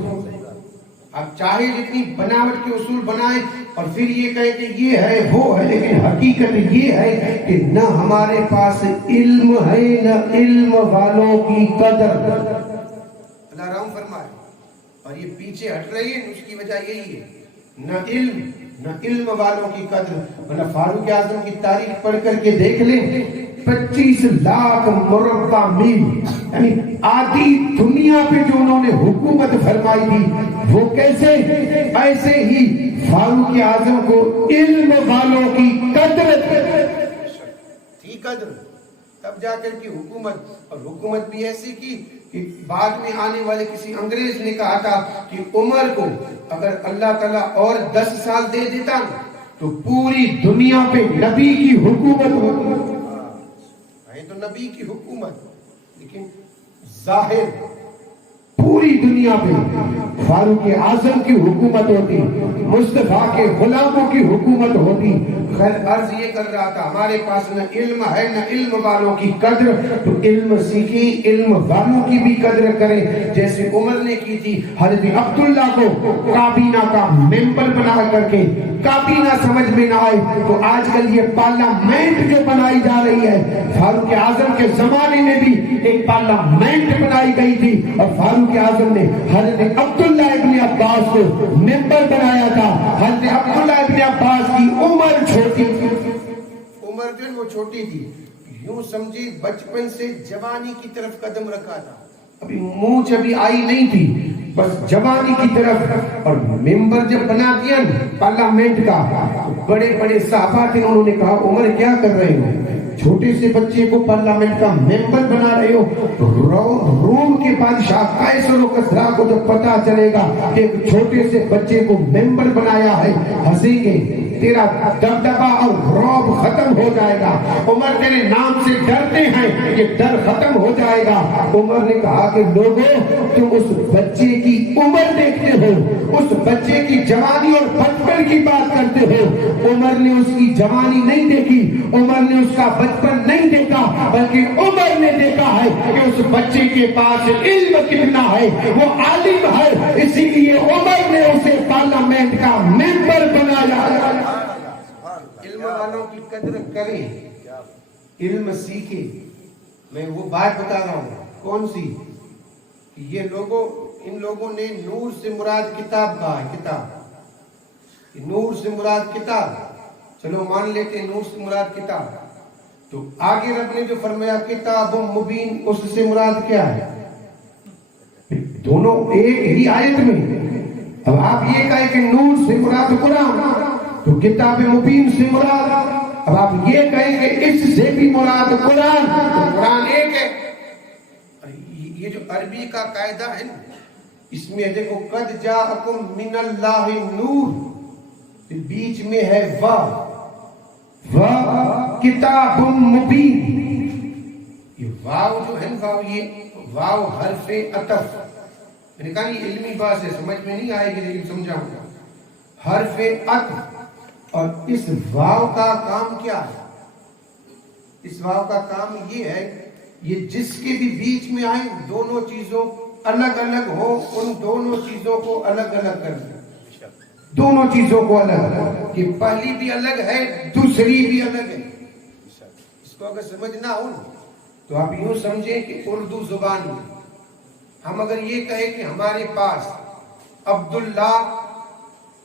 آپ چاہے جتنی بناوٹ کے اصول بنائیں اور پھر یہ کہیں کہ یہ ہے وہ ہے, لیکن حقیقت یہ ہے کہ نہ ہمارے پاس علم ہے نہ علم والوں کی قدر. اللہ رحم فرمائے. اور یہ پیچھے ہٹ رہی ہے اس کی وجہ یہی ہے, نہ علم والوں کی قدر. ورنہ فاروق اعظم کی تاریخ پڑھ کر کے دیکھ لیں 25 لاکھ مربع میل یعنی آدھی دنیا پہ جو انہوں نے حکومت فرمائی تھی وہ کیسے؟ ایسے ہی فاروق اعظم کو علم والوں کی قدر تھی, قدر تب جا کر کی حکومت. اور حکومت بھی ایسی کی کہ بعد میں آنے والے کسی انگریز نے کہا تھا کہ عمر کو اگر اللہ تعالیٰ اور 10 سال دے دیتا تو پوری دنیا پہ نبی کی حکومت ہوتی. تو نبی کی حکومت, لیکن ظاہر پوری دنیا پہ فاروق اعظم کی حکومت ہوتی, مصطفیٰ کے غلاموں کی حکومت ہوتی. خیر عرض یہ کر رہا تھا ہمارے پاس نہ علم ہے نہ علم والوں کی قدر. تو علم سیکھیں, علم والوں کی بھی قدر کریں جیسے عمر نے کی تھی. حضرت عبداللہ کو کابینہ کا ممبر بنا کر کے, کابینہ سمجھ میں نہ آئے تو آج کل یہ پارلیمنٹ جو بنائی جا رہی ہے, فاروق اعظم کے زمانے میں بھی ایک پارلیمنٹ بنائی گئی تھی اور فاروق اعظم نے حضرت عبداللہ ابن عباس کو ممبر بنایا تھا. حضرت عبداللہ ابن عباس کی عمر چھوٹی تھی, عمر جو وہ چھوٹی تھی, یوں سمجھے بچپن سے جوانی کی طرف قدم رکھا تھا. ابھی مونچھ ابھی آئی نہیں تھی, بس جوانی کی طرف. اور ممبر جب بنا دیا پارلیمنٹ کا, بڑے بڑے صحابہ تھے, انہوں نے کہا عمر کیا کر رہے ہو؟ چھوٹے سے بچے کو پارلیمنٹ کا ممبر بنا رہے ہو. روم کے بادشاہ قیصر و کسریٰ کو جب پتا چلے گا کہ ایک چھوٹے سے بچے کو ممبر بنایا ہے, ہنسیں گے, تیرا دبدبا اور رعب ختم ہو جائے گا. عمر تیرے نام سے ڈرتے ہیں, یہ ڈر ختم ہو جائے گا. عمر نے کہا کہ لوگوں, تم اس بچے کی عمر دیکھتے ہو, اس بچے کی جوانی اور بچپن کی بات کرتے ہو. عمر نے اس کی جوانی نہیں دیکھی, عمر نے اس کا بچپن نہیں دیکھا, بلکہ عمر نے دیکھا ہے کہ اس بچے کے پاس علم کتنا ہے, وہ عالم ہے, اسی لیے عمر نے اسے پارلیمنٹ کا ممبر بنایا. علم والوں کی قدر کریں, علم سیکھیں. میں وہ بات بتا رہا ہوں, کون سی؟ یہ ان لوگوں نے نور سے مراد کتاب کہا ہے. کتاب, نور سے مراد کتاب, چلو مان لیتے ہیں نور سے مراد کتاب. تو آگے رب نے جو فرمایا کتاب مبین, اس سے مراد کیا ہے؟ دونوں ایک ہی آیت میں. اب آپ یہ کہیں کہ نور سے مراد قرآن, تو کتاب مبین سے مراد. اب آپ یہ کہیں کہ اس سے بھی مراد قرآن, تو قرآن ایک ہے. یہ جو عربی کا قاعدہ ہے نا, اس میں دیکھو قد جاءکم من اللہ نور, بیچ میں ہے کتاب مبین. یہ واو جو ہے نا, یہ واو حرف عطف. میں نے کہا یہ علمی بات ہے, سمجھ میں نہیں آئے گی لیکن سمجھاؤں گا. حرف عطف, اور اس واو کا کام کیا ہے؟ اس واو کا کام یہ ہے, یہ جس کے بھی بیچ میں آئے دونوں چیزوں الگ الگ ہو, ان دونوں چیزوں کو الگ الگ کر دیں. دونوں چیزوں کو الگ, کہ پہلی بھی الگ ہے, دوسری بھی الگ ہے. اس کو اگر سمجھنا ہو تو آپ یوں سمجھیں کہ اردو زبان میں ہم اگر یہ کہیں کہ ہمارے پاس عبداللہ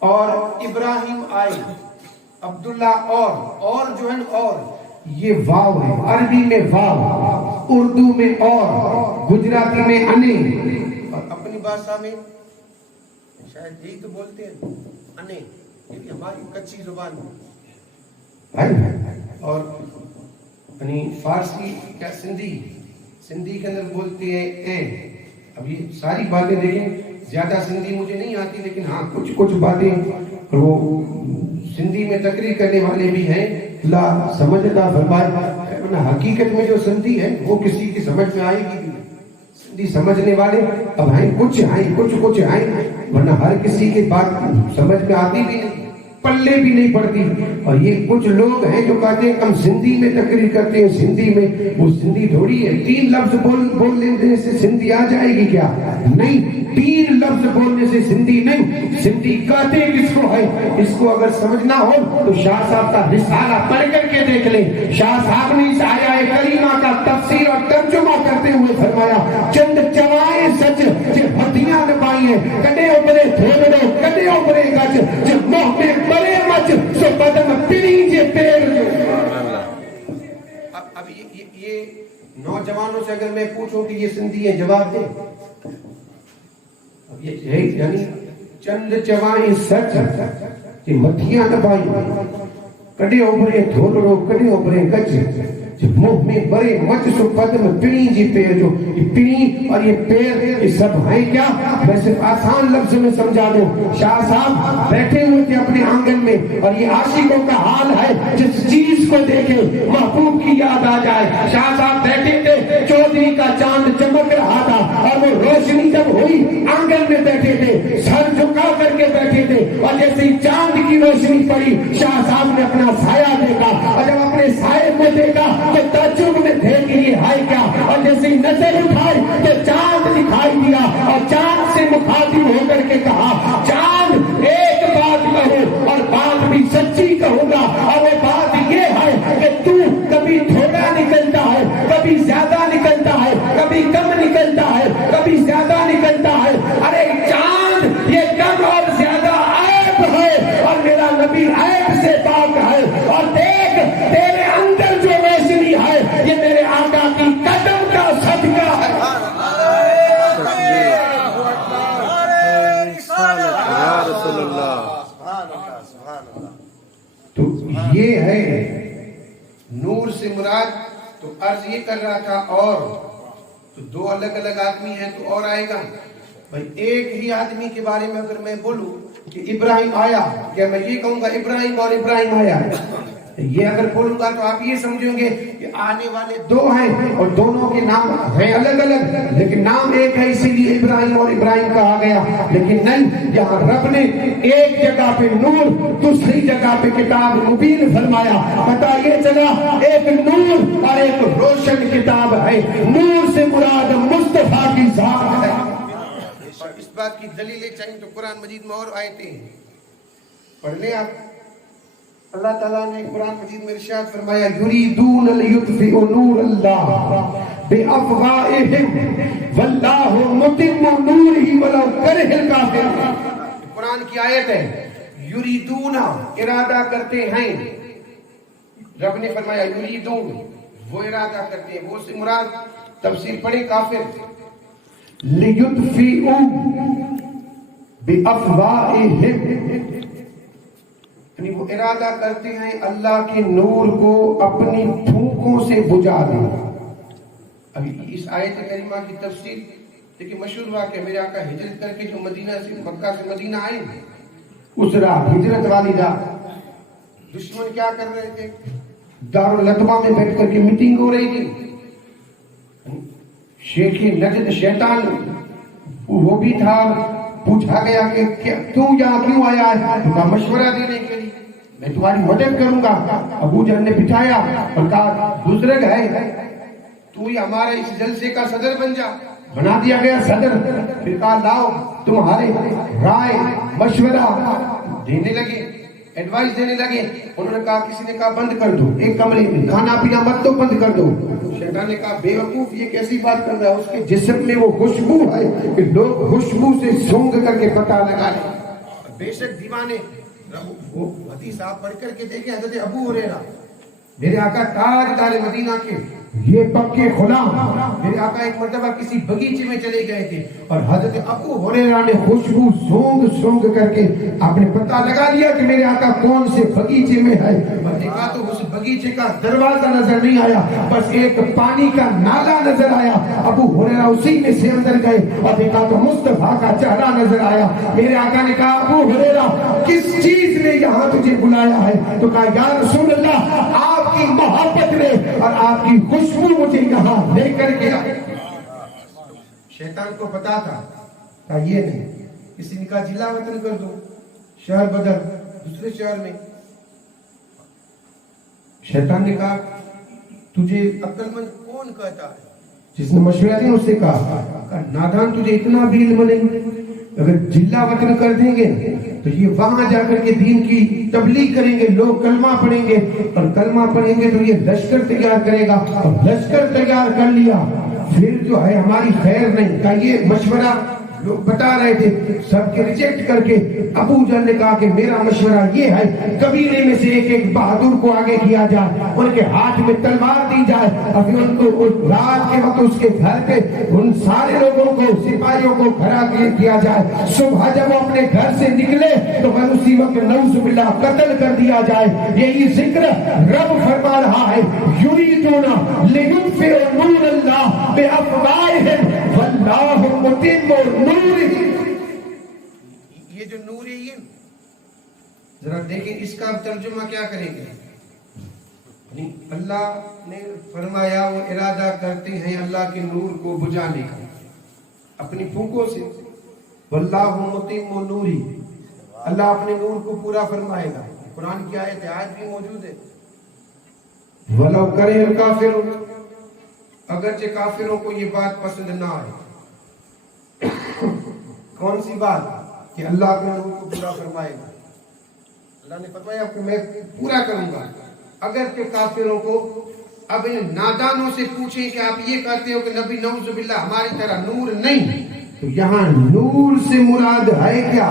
اور ابراہیم آئے, عبداللہ اور جو ہے نا, اور یہ واو ہے. عربی میں واو, اردو میں اور, گجراتی میں انے, اور اپنی بھاشا میں شاید یہی تو بولتے ہیں انے, یہ بھی ہماری کچی زبان میں. اور یعنی فارسی کیا سندھی کے اندر بولتے ہیں اے. اب یہ ساری باتیں دیکھیں, زیادہ سندھی مجھے نہیں آتی, لیکن ہاں کچھ باتیں وہ سندھی میں تقریر کرنے والے بھی ہیں, اللہ سمجھنا فرمائے. حقیقت میں جو سندھی ہے وہ کسی کی سمجھ میں آئے گی بھی, سندھی سمجھنے والے اب ہیں کچھ ہیں, ورنہ ہر کسی کی بات سمجھ میں آتی بھی نہیں, پلے بھی نہیں پڑتی. اور یہ کچھ لوگ ہیں جو کہتے ہیں ہم سندھی میں تقریر کرتے ہیں, سندھی میں, وہ سندھی تھوڑی ہے. 3 لفظ بول لینے سے سندھی آ جائے گی کیا؟ نہیں, 3 لفظ بولنے سے سندھی نہیں. سندھی کہتے کس کو ہے؟ اس کو اگر سمجھنا ہو تو شاہ صاحب کا رسالہ پڑھ کر کے دیکھ لیں. شاہ صاحب نے اس آیہ کریمہ کا تفسیر اور ترجمہ کرتے ہوئے فرمایا, چند چوائیں سچ ہتھیاں نبائی ہیں, کڈے اوپرے تھوڑو کڈے اوپرے گچ, جب منہ میں بڑے مچ سو بدن پڑی جے پیر. اب یہ نوجوانوں سے اگر میں پوچھوں کہ یہ سندھی ہے, جواب دیں. یعنی چند چوائیں سچ کہ متھیاں نبائی, کڈے اوپرے تھوڑو کڈے اوپرے گچ, جب منہ میں بڑے مچ سو قدم پڑی جی پیر. جو یہ پڑی اور یہ پیر یہ سب ہیں کیا؟ میں صرف آسان لفظ میں سمجھا دوں. شاہ صاحب بیٹھے ہوئے تھے اپنے آنگن میں, اور یہ عاشقوں کا حال ہے جس چیز کو دیکھے محبوب کی یاد آ جائے. شاہ صاحب بیٹھے تھے, چودھری کا چاند چمک رہا تھا, اور وہ روشنی جب ہوئی آنگن میں بیٹھے تھے, سر جھکا کر کے بیٹھے تھے, اور جیسے ہی چاند کی روشنی پڑی شاہ صاحب نے اپنا سایہ دیکھا, اور جب اپنے سائے کو دیکھا تو تعجب میں تھے کہ یہ ہے کیا, اور جیسے ہی نظر اٹھائی تو چاند دکھائی دیا, اور چاند سے مخاطب ہو کر کے کہا, چاند ایک بات کہو اور بات بھی سچی کہوں گا, اور وہ بات یہ ہے کہ تو کبھی تھوڑا نکلتا ہے, کبھی زیادہ نکلتا ہے, کبھی کم نکلتا ہے, کبھی زیادہ نکلتا ہے. ارے چاند یہ کم اور زیادہ عیب ہے, اور میرا نبی عیب سے پاک ہے. اور دیکھ تیرے اندر جو روشنی ہے یہ میرے آقا کی قدم کا صدقہ ہے. یا رسول اللہ. تو یہ ہے نور سے مراد تو عرض یہ کر رہا تھا اور تو دو الگ الگ آدمی ہیں تو اور آئے گا بھائی ایک ہی آدمی کے بارے میں اگر میں بولوں کہ ابراہیم آیا کیا میں یہ کہوں گا ابراہیم اور ابراہیم آیا یہ اگر بولوں گا تو آپ یہ سمجھیں گے کہ آنے والے دو ہیں اور دونوں کے نام ہیں الگ الگ لیکن نام ایک ہے اسی لیے ابراہیم اور ابراہیم کہا گیا لیکن نہیں یہاں رب نے ایک جگہ پہ نور دوسری جگہ پہ کتاب مبین فرمایا پتہ یہ چلا ایک نور اور ایک روشن کتاب ہے نور سے مراد مصطفیٰ کی ذات ہے اور اس بات کی دلیلیں چاہیے تو قرآن مجید میں اور آیتیں ہیں پڑھ لیں آپ اللہ تعالیٰ نے قرآن مجید میں ارشاد فرمایا یریدون لیطفئوا نور اللہ بافواہہم واللہ متم نورہ ولو کرہ الکافرون قرآن کی آیت ہے یریدون ارادہ کرتے ہیں رب نے فرمایا یریدون وہ ارادہ کرتے ہیں وہ سے مراد تفسیر پڑھیں کافر لیطفئوا بافواہہم یعنی وہ ارادہ کرتے ہیں اللہ کے نور کو اپنی پھونکوں سے بجھا دیں ابھی اس آیت کریمہ کی تفسیر دیکھیں مشہور واقعہ میرے آقا ہجرت کر کے جو مدینہ سے مکہ سے مدینہ آئے اس رات ہجرت والی رات دشمن کیا کر رہے تھے دارالندوا میں بیٹھ کر کے میٹنگ ہو رہی تھی شیخ نجد شیطان وہ بھی تھا پوچھا گیا کہ تو یہاں کیوں آیا ہے تو کہا مشورہ دینے کے لیے میں تمہاری مدد کروں گا ابو جہل نے بٹھایا اور کہا بزرگ ہے تو ہی ہمارا اس جلسے کا صدر بن جا بنا دیا گیا صدر پھر کہا لاؤ تمہارے رائے مشورہ دینے لگے ایڈوائز دینے لگے انہوں نے کہا کسی نے کہا بند کر دو ایک کمرے میں کھانا پینا مت تو بند کر دو شیطان نے کہا بے وقوف یہ کیسی بات کر رہا ہے اس کے جسم میں وہ خوشبو ہے کہ لوگ خوشبو سے سونگ کر کے پتہ لگا لیں بے شک دیوانے وہ حدیث آپ پڑھ کر کے دیکھیں حضرت ابو ہریرہ میرے آقا تاجدار مدینہ کے یہ پکے غلام میرے آقا ایک مرتبہ کسی بگیچے میں چلے گئے تھے اور حضرت ابو ہریرہ نے خوشبو سونگ کر کے آپ نے پتہ لگا لیا کہ میرے آقا کون سے بگیچے میں ہے اور دیکھا تو اس بگیچے کا دروازہ نظر نہیں آیا بس ایک پانی کا نالا نظر آیا ابو ہریرہ اسی میں سے اندر گئے اور دیکھا تو مصطفیٰ کا چہرہ نظر آیا میرے آقا نے کہا ابو ہریرہ کس چیز نے یہاں تجھے بلایا ہے تو کہا یا رسول اللہ آپ کی محبت نے اور آپ کی خوشبو مجھے یہاں لے کر گیا شیطان کو پتا تھا کہا یہ نہیں کسی نے کہا ضلع وطن کر دو شہر بدل دوسرے شہر میں شیطان نے کہا تجھے عقل مند کون کہتا ہے جس نے مشورہ دیا اس سے کہا نادان تجھے اتنا بھی علم نہیں اگر ضلع وطن کر دیں گے تو یہ وہاں جا کر کے دین کی تبلیغ کریں گے لوگ کلمہ پڑھیں گے اور کلمہ پڑھیں گے تو یہ لشکر تیار کرے گا اور لشکر تیار کر لیا پھر جو ہے ہماری خیر نہیں کہا یہ مشورہ لوگ بتا رہے تھے سب کے ریجیکٹ کر کے ابو جہل نے کہا کہ میرا مشورہ یہ ہے قبیلے میں سے ایک ایک بہادر کو آگے کیا جائے ان کے ہاتھ میں تلوار دی جائے اور پھر ان کو رات کے وقت اس کے گھر پہ ان سارے لوگوں کو سپاہیوں کو کھڑا کیا جائے صبح جب وہ اپنے گھر سے نکلے تو پھر اسی وقت نعوذ باللہ قتل کر دیا جائے یہی ذکر رب فرما رہا ہے یریدون لیطفئوا نور اللہ بافواہہم واللہ متم نورہ یہ جو نور ہے یہ ذرا دیکھیں اس کا ترجمہ کیا کریں گے اللہ نے فرمایا وہ ارادہ کرتے ہیں اللہ کے نور کو بجھانے کا اپنی پھونکوں سے واللہ متم نورہ اللہ اپنے نور کو پورا فرمائے گا قرآن کی آیت ہے آج بھی موجود ہے ولو کرہ الکافرون اگرچہ کافروں کو یہ بات پسند نہ آئے کون سی بات کہ اللہ اپنے نور کو پورا فرمائے گا اللہ نے فرمایا کہ میں پورا کروں گا اگر کہ کافروں کو اب ان نادانوں سے پوچھیں کہ آپ یہ کہتے ہو کہ نبی نعوذ باللہ ہماری طرح نور نہیں تو یہاں نور سے مراد ہے کیا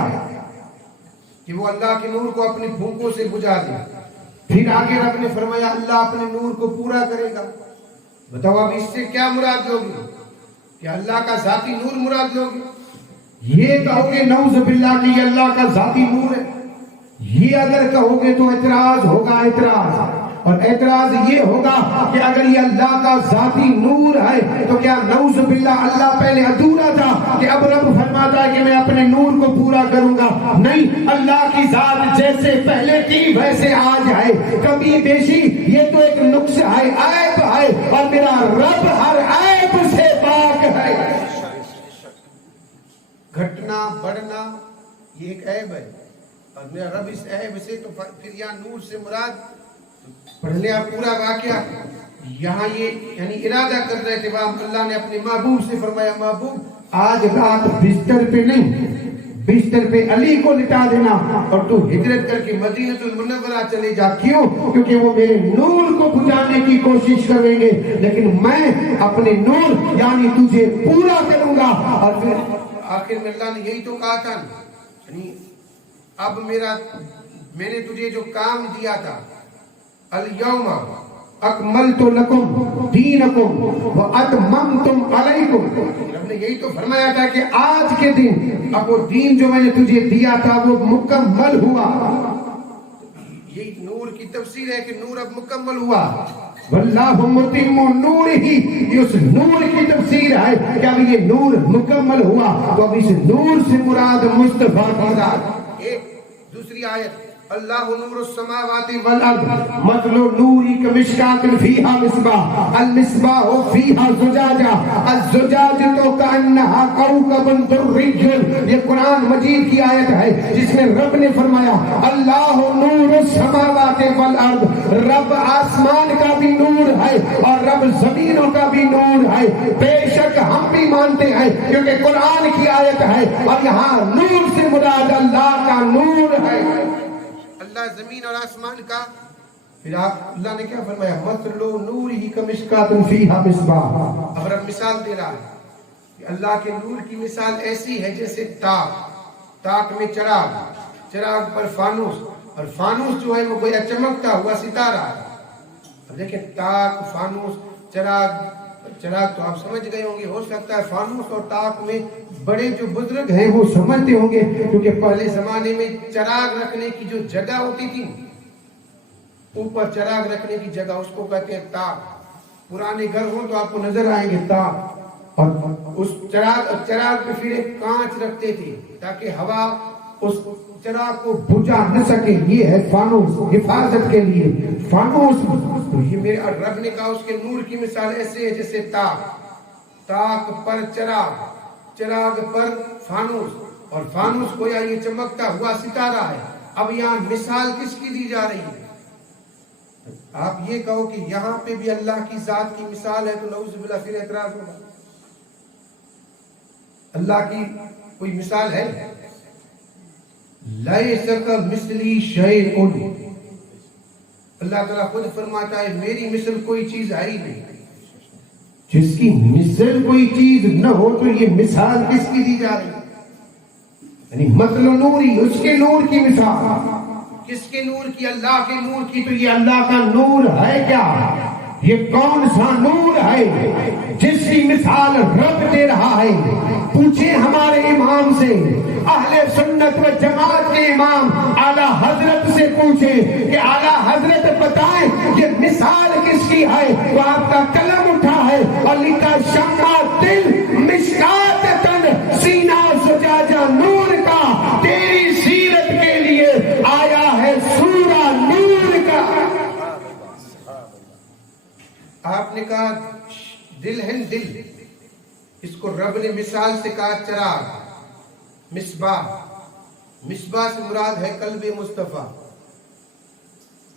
کہ وہ اللہ کے نور کو اپنی پھونکوں سے بجھا دے پھر آگے رب نے فرمایا اللہ اپنے نور کو پورا کرے گا بتاؤ اب اس سے کیا مراد ہوگی کہ اللہ کا ذاتی نور مراد ہوگی یہ کہو گے نعوذ باللہ کہ یہ اللہ کا ذاتی نور ہے یہ اگر کہو گے تو اعتراض ہوگا اعتراض اور اعتراض یہ ہوگا کہ اگر یہ اللہ کا ذاتی نور ہے تو کیا نعوذ باللہ اللہ پہلے ادھورا تھا کہ اب رب فرماتا ہے کہ میں اپنے نور کو پورا کروں گا؟ نہیں، اللہ کی ذات جیسے پہلے تھی ویسے آج ہے، کمی بیشی یہ تو ایک نقص ہے، عیب ہے، اور میرا رب ہر عیب سے پاک ہے۔ گھٹنا بڑھنا یہ ایک عیب ہے، اور میرا رب اس عیب سے، تو پھر یہاں نور سے مراد پڑھ لیں آپ پورا واقعہ۔ یہاں یہ یعنی ارادہ کر رہے تھے، وہاں اللہ نے اپنے محبوب سے فرمایا محبوب آج رات بستر پہ نہیں، بستر پہ علی کو لٹا دینا اور تو ہجرت کر کے مدینہ المنورہ چلے جا۔ کیوں؟ کیونکہ وہ میرے نور کو بجھانے کی کوشش کریں گے، لیکن میں اپنے نور یعنی تجھے پورا کروں گا۔ اور پھر آخر میں اللہ نے یہی تو کہا تھا، یعنی اب میں نے تجھے جو کام دیا تھا، الیوم اکملت لکم دینکم واتممتم علیکم، ہم نے یہی تو فرمایا تھا کہ آج کے دن اب وہ دین جو میں نے تجھے دیا تھا وہ مکمل ہوا۔ یہی نور کی تفسیر ہے کہ نور اب مکمل ہوا، واللہ متم نورہ، یہ اس نور کی تفسیر ہے کہ اب یہ نور مکمل ہوا، تو اب اس نور سے مراد مصطفیٰ کی ذات۔ ایک دوسری آیت، اللہ نور السماوات والارض مثل نوری کمشکات فیہا مصباح المصباح فیہا زجاجہ الزجاجۃ کأنہا کوکب درّی۔ یہ قرآن مجید کی آیت ہے جس میں رب نے فرمایا اللہ نور السماوات والارض، رب آسمان کا بھی نور ہے اور رب زمینوں کا بھی نور ہے۔ بے شک ہم بھی مانتے ہیں کیونکہ قرآن کی آیت ہے، اور یہاں نور سے مراد اللہ کا نور ہے، اللہ زمین اور آسمان کا۔ پھر اللہ نے کیا فرمایا؟ مثل نورہ کمشکات فیہا مصباح۔ اب رب مثال دے رہا ہے کہ اللہ کے نور کی مثال ایسی ہے جیسے تاک میں چراغ پر فانوس، اور فانوس جو ہے وہ گویا چمکتا ہوا ستارہ ہے۔ اب دیکھیں تاک، فانوس، چراغ تو آپ سمجھ گئے ہوں گے، ہو سکتا ہے فانوس اور تاک میں بڑے جو بزرگ ہیں وہ سمجھتے ہوں گے، کیونکہ پہلے زمانے میں چراغ رکھنے کی جو جگہ ہوتی تھی، اوپر چراغ رکھنے کی جگہ، اس کو کہتے ہیں تاک۔ پرانے گھر ہوں تو آپ کو نظر آئیں گے تاک، اور اس چراغ پہ پھر ایک کانچ رکھتے تھے تاکہ ہوا اس چراغ کو بجھا نہ سکے، یہ ہے فانوس، حفاظت کے لیے فانوس۔ تو یہ میرے رب نے کہا اس کے نور کی مثال ایسے ہے جیسے تاک پر چراغ پر فانوس، اور فانوس گویا یہ چمکتا ہوا ستارہ ہے۔ اب یہاں مثال کس کی دی جا رہی ہے؟ آپ یہ کہو کہ یہاں پہ بھی اللہ کی ذات کی مثال ہے تو نعوذ باللہ پھر اعتراض ہوگا۔ اللہ کی کوئی مثال ہے؟ لیس کمثلہ شیء، اللہ تعالیٰ خود فرماتا ہے میری مثل کوئی چیز ہے ہی نہیں۔ جس کی مثل کوئی چیز نہ ہو تو یہ مثال کس کی دی جا رہی ہے؟ یعنی مثل نوری، اس کے نور کی مثال۔ کس کے نور کی؟ اللہ کے نور کی۔ تو یہ اللہ کا نور ہے کیا؟ یہ کون سا نور ہے جس کی مثال رب دے رہا ہے؟ پوچھیں ہمارے امام سے، اہل سنت و جماعت کے امام اعلیٰ حضرت سے پوچھیں کہ اعلیٰ حضرت بتائیں یہ مثال کس کی ہے؟ تو آپ کا قلم اٹھا ہے اور لکھا شمع دل مشکات تن سینہ زجاجہ نور کا، تیری سیرت کے لیے آیا ہے سورہ نور کا۔ آپ نے کہا دل ہے، دل، اس کو رب نے مثال سے کہا چراغ، مصباح سے مراد ہے قلب مصطفیٰ۔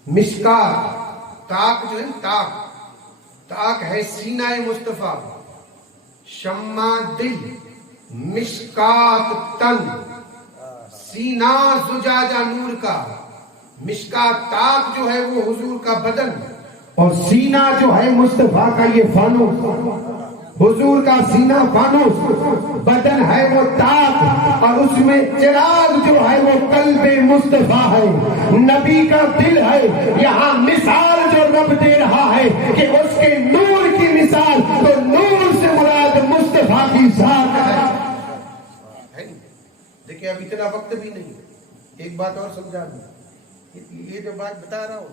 مشکات، تاک جو ہے تاک ہے سینہ مصطفیٰ۔ شمع دل، مشکات تن، سینہ زجاجہ نور کا۔ مشکات تاک جو ہے وہ حضور کا بدن، اور سینہ جو ہے مصطفیٰ کا یہ فانوس۔ حضور کا سینہ فانوس، بدن ہے وہ تاک، اور اس میں چراغ جو ہے وہ قلب مصطفیٰ ہے، نبی کا دل ہے۔ یہاں مثال جو رب دے رہا ہے کہ اس کے نور کی مثال، تو نور سے مراد مصطفیٰ کی ذات ہے۔ دیکھیں اب اتنا وقت بھی نہیں، ایک بات اور سمجھا دوں، یہ جو بات بتا رہا ہوں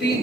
3,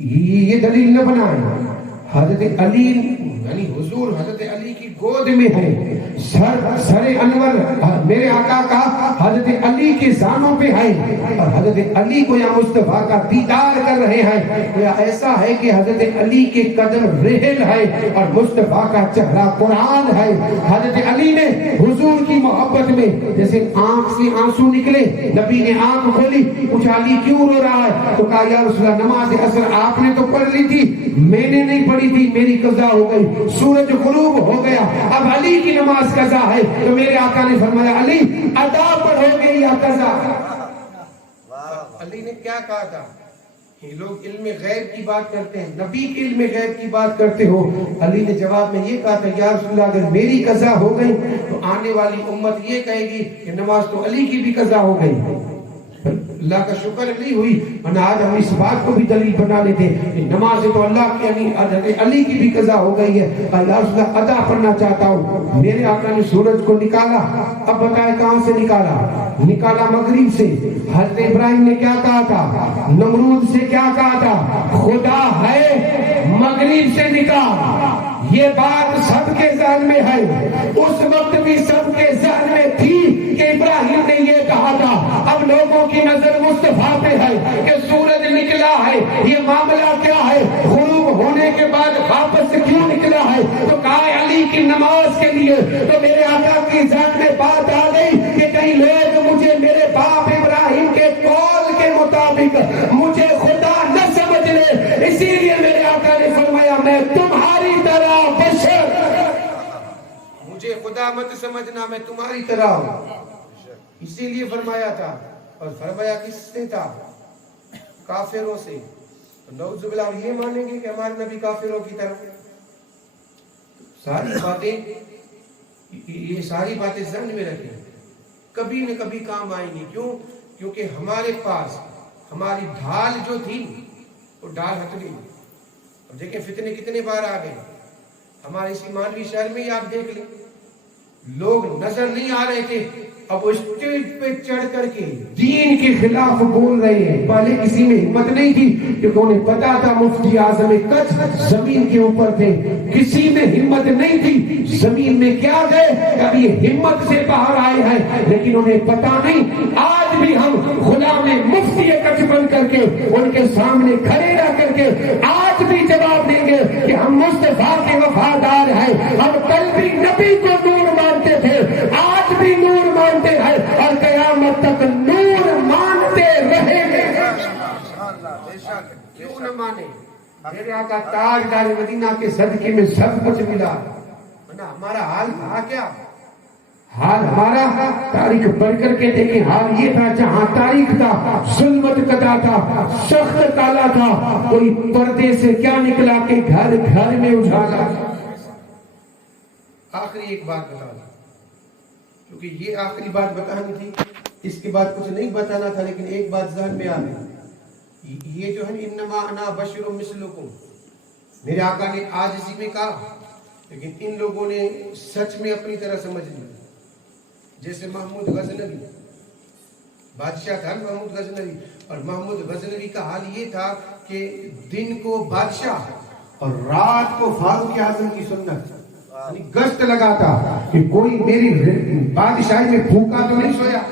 یہ دلیل نہ بنائیں. حضرت علی یعنی حضور حضرت علی کی گود میں ہے، سر انور میرے آقا کا حضرت علی کے زانوں پہ ہے، اور حضرت علی کو یا مصطفیٰ کا دیدار کر رہے ہیں. یا ایسا ہے کہ حضرت علی کے قدم رحل ہے اور مصطفیٰ کا چہرہ قرآن ہے. حضرت علی نے حضور کی محبت میں جیسے آنکھ سے آنسو نکلے، نبی نے آنکھ کھولی، پوچھا علی کیوں رو رہا ہے؟ تو کہا یا رسول اللہ نماز عصر آپ نے تو پڑھ لی تھی، میں نے نہیں پڑھی تھی، میری قضا ہو گئی، سورج غروب ہو گیا، اب علی کی نماز قضا ہے. تو میرے آقا نے فرمایا علی ادا پڑھو گے یا قضا؟ علی نے کیا کہا تھا؟ یہ لوگ علم غیب کی بات کرتے ہیں، نبی کے علم غیب کی بات کرتے ہو. علی نے جواب میں یہ کہا تھا یا رسول اللہ اگر میری قضا ہو گئی تو آنے والی امت یہ کہے گی کہ نماز تو علی کی بھی قضا ہو گئی. اللہ کا شکر نہیں ہوئی، ورنہ آج ہم اس بات کو بھی دلیل بنا لیتے کہ نماز تو اللہ کی یعنی حضرت علی کی بھی قضا ہو گئی ہے. اللہ رسول اللہ ادا پڑھنا چاہتا ہوں. میرے آقا نے سورج کو نکالا، اب بتائے کہاں سے نکالا مغرب سے. حضرت ابراہیم نے کیا کہا تھا؟ نمرود سے کیا کہا تھا؟ خدا ہے مغرب سے نکال. یہ بات سب کے ذہن میں ہے، اس وقت بھی سب کے ذہن میں تھی کہ ابراہیم نے یہ کہا تھا. اب لوگوں کی نظر مصطفیٰ پہ ہے کہ سورج نکلا ہے، یہ معاملہ کیا ہے؟ غروب ہونے کے بعد واپس کیوں نکلا ہے؟ تو کہا علی کی نماز کے لیے. تو میرے آقا کی ذہن میں بات آ گئی کہ کئی لوگ مجھے میرے باپ ابراہیم کے قول کے مطابق مجھے خدا نہ سمجھ لے، اسی لیے میرے آقا نے فرمایا میں تمہاری طرح بشر، مجھے خدا مت سمجھنا، میں تمہاری طرح ہوں. اسی لیے فرمایا تھا. اور فرمایا کس سے تھا؟ کافروں سے. نعوذ باللہ. اور یہ مانیں گے کہ ہمارے نبی کافروں کی طرف؟ ساری باتیں ذہن میں رکھیں، کبھی نہ کبھی کام آئیں گی. کیوں؟ کیونکہ ہمارے پاس ہماری ڈھال جو تھی وہ ڈھال ہٹ گئی. اب دیکھیں فتنے کتنے بار آ گئے ہمارے اسی مانوی شہر میں ہی. آپ دیکھ لیں لوگ نظر نہیں آ رہے تھے، اب اسٹیج پہ چڑھ کر کے دین کے خلاف بول رہے ہیں. پہلے کسی میں ہمت نہیں تھی کیونکہ انہیں پتا تھا مفتی اعظم کچھ زمین کے اوپر تھے. کسی میں ہمت نہیں تھی، زمین میں کیا گئے اب یہ ہمت سے باہر آئے ہیں، لیکن انہیں پتا نہیں. آج بھی ہم غلام مفتی کچھ بن کر کے ان کے سامنے کھڑے رہ کر کے آج بھی جواب دیں گے کہ ہم مصطفیٰ کے وفادار ہیں. ہم کل بھی نبی کو نور مانتے تھے، آج بھی نور مانتے ہیں اور قیامت تک نور مانتے رہیں گے. کیوں نہ مانے؟ میرے آقا تاجدار مدینہ کے صدقے میں سب کچھ ملا. ہمارا حال تھا کیا؟ حال ہمارا تاریخ پڑھ کر کے دیکھیں. حال یہ تھا جہاں تاریخ تھا ظلمت قضا تھا، سخت کالا تھا، کوئی پردے سے کیا نکلا کہ گھر گھر میں اجالا. آخری ایک بات بتا دوں کیونکہ یہ آخری بات بتانی تھی، اس کے بعد کچھ نہیں بتانا تھا، لیکن ایک بات ذہن میں آ گئی. یہ جو ہے انما انا بشر مثلکم، میرے آقا نے آج اسی میں کہا، لیکن ان لوگوں نے سچ میں اپنی طرح سمجھ لی. جیسے محمود غزنوی بادشاہ تھا، محمود غزنوی، اور محمود غزنوی کا حال یہ تھا کہ دن کو بادشاہ اور رات کو فاروق اعظم کی سنت، یعنی گشت لگاتا کہ کوئی میری بادشاہی میں بھوکا تو نہیں سویا.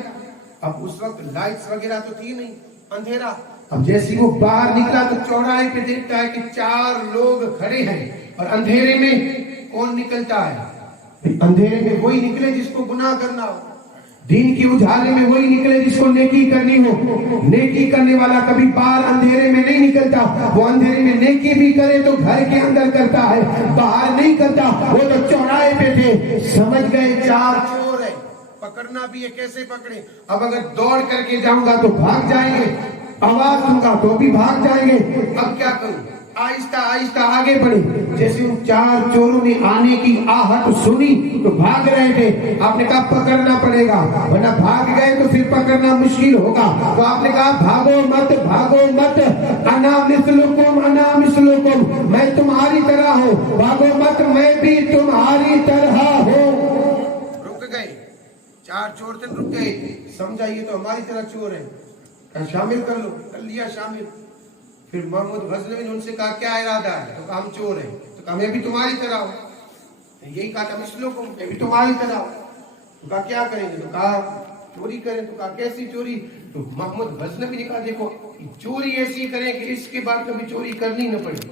اب اس وقت لائٹس وغیرہ تو تھی نہیں، اندھیرا. اب جیسی وہ باہر نکلا تو چوراہے پہ دیکھتا ہے کہ 4 لوگ کھڑے ہیں، اور اندھیرے میں کون نکلتا ہے؟ اندھیرے میں وہی نکلے جس کو گناہ کرنا ہو، دین کی اجالے میں وہی نکلے جس کو نیکی کرنی ہو. نیکی کرنے والا کبھی باہر اندھیرے میں نہیں نکلتا، وہ اندھیرے میں نیکی بھی کرے تو گھر کے اندر کرتا ہے، باہر نہیں کرتا. وہ تو چوراہے پہ تھے، سمجھ گئے 4 چور ہیں، پکڑنا بھی ہے، کیسے پکڑے؟ اب اگر دوڑ کر کے جاؤں گا تو بھاگ جائیں گے، آواز دوں گا تو بھی بھاگ جائیں گے. اب کیا کروں؟ آہستہ آہستہ آگے بڑھے. جیسے ان 4 چوروں نے آنے کی آہٹ سنی تو بھاگ رہے تھے. آپ نے کہا پکڑنا پڑے گا، ورنہ بھاگ گئے تو پھر پکڑنا مشکل ہوگا. تو آپ نے کہا بھاگو مت، بھاگو مت، انا مثلکم، انا مثلکم، میں تمہاری طرح ہوں، بھاگو مت، میں بھی تمہاری طرح ہوں. رک گئے 4 چور تھے، رک گئے. سمجھا یہ تو ہماری طرح چور ہیں. کہا شامل کر لو، کر لیا شامل. پھر محمود غزنوی نے ان سے کہا کیا ارادہ ہے؟ تو کہا ہم چور ہیں. تو کہا میں بھی تمہاری طرح ہوں. یہی کہا تھا مسلوں کو، میں بھی تمہاری طرح ہوں. تو کہا کیا کریں گے؟ تو کہا چوری کریں. تو کہا کیسی چوری؟ تو محمود غزنوی نے کہا دیکھو چوری ایسی کریں کہ اس کے بعد کبھی چوری کرنی نہ پڑے،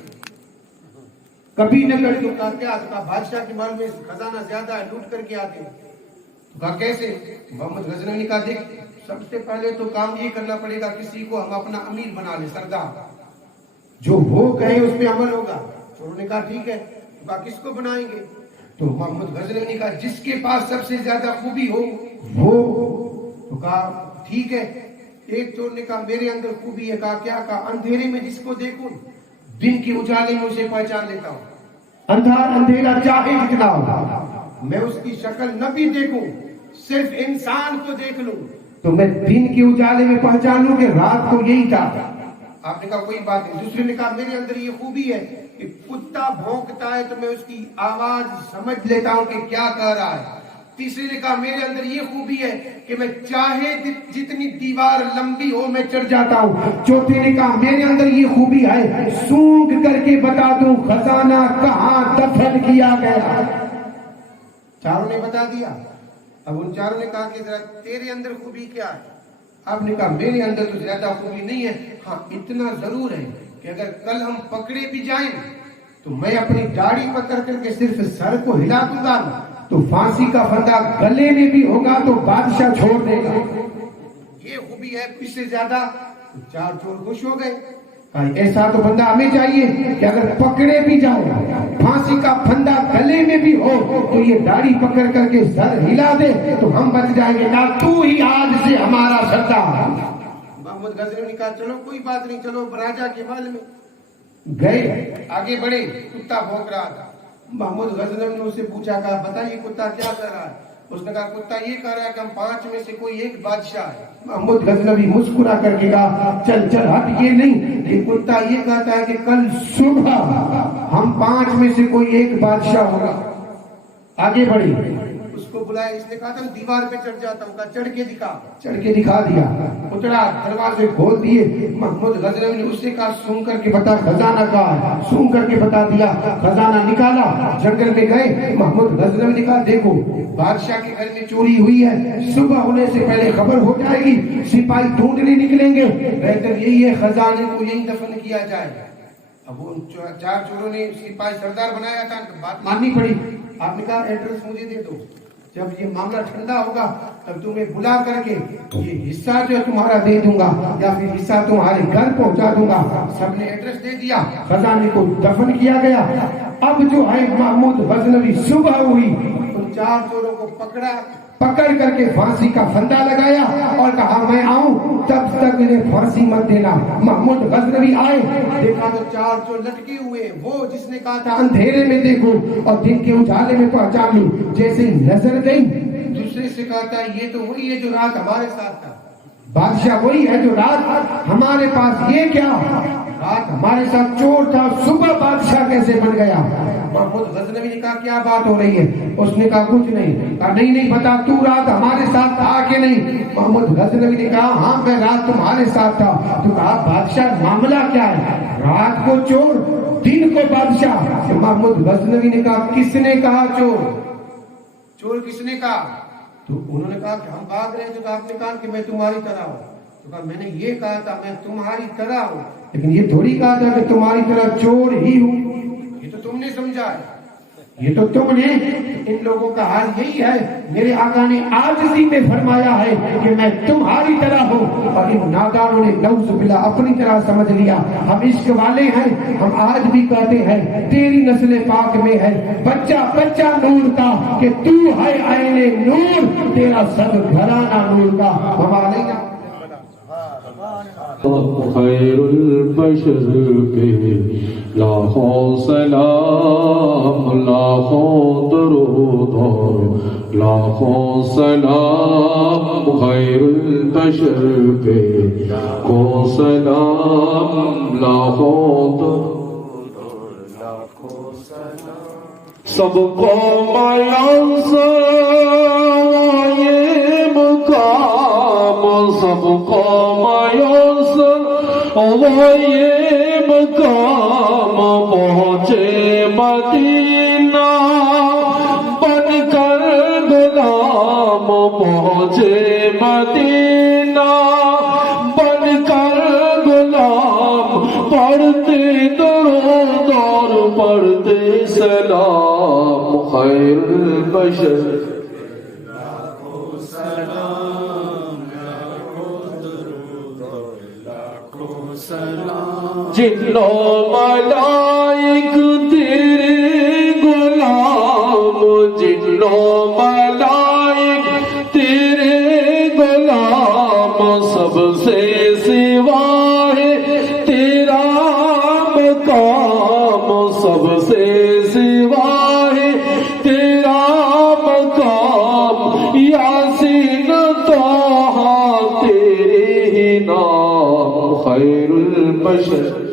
کبھی نہ کرے. تو کہا کیا؟ تو کہا بادشاہ کے مال میں خزانہ زیادہ ہے، لوٹ کر کے آتے. تو کہا کیسے؟ محمد غزنوی نے کہا دیکھ سب سے پہلے تو کام یہ کرنا پڑے گا کسی کو ہم اپنا امیر بنا لیں، سردار، جو وہ کہے اس پہ عمل ہوگا. تو انہوں نے کہا ٹھیک ہے. تو کہا کس کو بنائیں گے؟ تو محمد غزنوی نے کہا جس کے پاس سب سے زیادہ خوبی ہو وہ. تو کہا ٹھیک ہے. ایک چور نے کہا میرے اندر خوبی ہے. کہا کیا؟ کہا اندھیرے میں جس کو دیکھوں دن کے اجالے میں اسے پہچان لیتا ہوں. اندھیرا چاہے جتنا ہو میں اس کی شکل نہ بھی دیکھوں، صرف انسان کو دیکھ لوں تو میں دن کے اجالے میں پہچان لوں کہ رات کو یہی تھا. آپ نے کہا کوئی بات نہیں. دوسرے نے کہا میرے اندر یہ خوبی ہے کہ کتا بھونکتا ہے تو میں اس کی آواز سمجھ لیتا ہوں کہ کیا کہہ رہا ہے. تیسرے نے کہا میرے اندر یہ خوبی ہے کہ میں چاہے جتنی دیوار لمبی ہو میں چڑھ جاتا ہوں. چوتھے نے کہا میرے اندر یہ خوبی ہے سونگ کر کے بتا دوں خزانہ کہاں دفن کیا گیا. چاروں نے بتا دیا. اب ان چاروں نے کہا کہ ذرا تیرے اندر خوبی کیا ہے؟ آپ نے کہا میرے اندر تو زیادہ خوبی نہیں ہے، ہاں اتنا ضرور ہے کہ اگر کل ہم پکڑے بھی جائیں تو میں اپنی داڑھی پکڑ کر کے صرف سر کو ہلا دوں گا تو پھانسی کا پھندا گلے میں بھی ہوگا تو بادشاہ چھوڑ دے گا. یہ خوبی ہے. اس سے زیادہ چار چور خوش ہو گئے. ایسا تو بندہ ہمیں چاہیے کہ اگر پکڑے بھی جاؤ پھانسی کا پھندا گلے میں بھی ہو تو یہ داڑھی پکڑ کر کے سر ہلا دے تو ہم بچ جائیں گے. نہ تو ہی آج سے ہمارا سردار. محمد غزنوی نے کہا چلو کوئی بات نہیں، چلو راجا کے محل میں گئے. آگے بڑھے. کتا بھونک رہا تھا. محمود غزنوی نے اسے پوچھا کہا بتائیے کتا کیا کر رہا ہے؟ اس نے کہا کتا یہ کہہ رہا ہے کہ ہم 5 میں سے کوئی ایک بادشاہ ہے. محمود غزنوی مسکرا کر کے کہا چل چل ہٹ یہ نہیں، یہ کتا یہ کہتا ہے کہ کل صبح ہم 5 میں سے کوئی ایک بادشاہ ہوگا. آگے بڑھی. اس کو بلایا. اس نے کہا تھا دیوار پہ چڑھ جاتا ہوں. کہا چڑھ کے دکھا. چڑھ کے دکھا دیا. اترا. دروازے کھول دیے. محمود غزنوی نے اس سے کہا سونگ کر کے بتا خزانہ کہاں ہے. سونگ کر کے بتا دیا. خزانہ نکالا. جنگل میں گئے. محمود غزنوی نے کہا دیکھو بادشاہ کے گھر میں چوری ہوئی ہے، صبح ہونے سے پہلے خبر ہو جائے گی، سپاہی ڈھونڈنے نکلیں گے، بہتر یہی ہے خزانے کو یہی دفن کیا جائے. اب ان 4 چوروں نے سپاہی سردار بنایا تھا، بات ماننی پڑی. آپ نے کہا ایڈریس مجھے دے دو، جب یہ معاملہ ٹھنڈا ہوگا تب تمہیں بلا کر کے یہ حصہ جو ہے تمہارا دے دوں گا یا پھر حصہ تمہارے گھر پہنچا دوں گا. سب نے ایڈریس دے دیا. خزانے کو دفن کیا گیا. اب جو ہے محمود غزنوی صبح ہوئی 4 چوروں کو پکڑ کر کے پھانسی کا پھندا لگایا اور کہا میں آؤں تب تک انہیں پھانسی مت دینا. محمود غزنوی آئے. دیکھا تو 4 چور لٹکے ہوئے. وہ جس نے کہا تھا اندھیرے میں دیکھو اور دن کے اجالے میں پہچان لوں، جیسے ہی نظر گئی دوسرے سے کہا تھا یہ تو وہی ہے جو رات ہمارے ساتھ تھا. بادشاہ وہی ہے جو رات ہمارے پاس. یہ کیا رات ہمارے ساتھ چور تھا، صبح بادشاہ کیسے بن گیا؟ محمود غزنوی نے کہا کیا بات ہو رہی ہے؟ اس نے کہا کچھ نہیں. کہا نہیں بتا تو رات ہمارے ساتھ تھا کہ نہیں؟ محمود غزنوی نے کہا ہاں میں رات تمہارے ساتھ تھا. تو کہا بادشاہ معاملہ کیا ہے؟ رات کو چور دن کو بادشاہ. محمود غزنوی نے کہا کس نے کہا چور کس نے کہا؟ تو انہوں نے کہا کہ ہم بھاگ رہے تھے تو آپ نے کہا کہ میں تمہاری طرح ہوں. تو کہا میں نے یہ کہا تھا میں تمہاری طرح ہوں، لیکن یہ تھوڑی کہا تھا کہ تمہاری طرح چور ہی ہوں. یہ تو تم نے سمجھا ہے، یہ تو تم نے. ان لوگوں کا حال یہی ہے. میرے آقا نے عاجزی میں فرمایا ہے کہ میں تمہاری طرح ہوں، اور ان نادانوں نے نعوذ باللہ اپنی طرح سمجھ لیا. ہم عشق والے ہیں. ہم آج بھی کہتے ہیں تیری نسل پاک میں ہے بچہ بچہ نور کا کہ تو ہے عین نور، تیرا سب گھرانہ نور کا. ہمارے خیر البشر پہ لاکھوں سلام، لاکھوں درود اور لاکھوں سلام. خیر البشر پہ کو سلام، لاکھوں درود اور لاکھوں سلام. سب کو میسر یہ مقام، سب مقام یوسف وہ یہ مقام پہنچے مدینہ بن کر غلام پہنچے مدینہ بن کر غلام پڑھتے درود اور پڑھتے سلام خیر البشر جنوں ملائک تیرے غلام جنوں ملائک تیرے غلام سب سے سوا ہے تیرا مقام سب سے سوا ہے تیرا مقام یاسین طٰہٰ تیرے ہی نام خیر البشر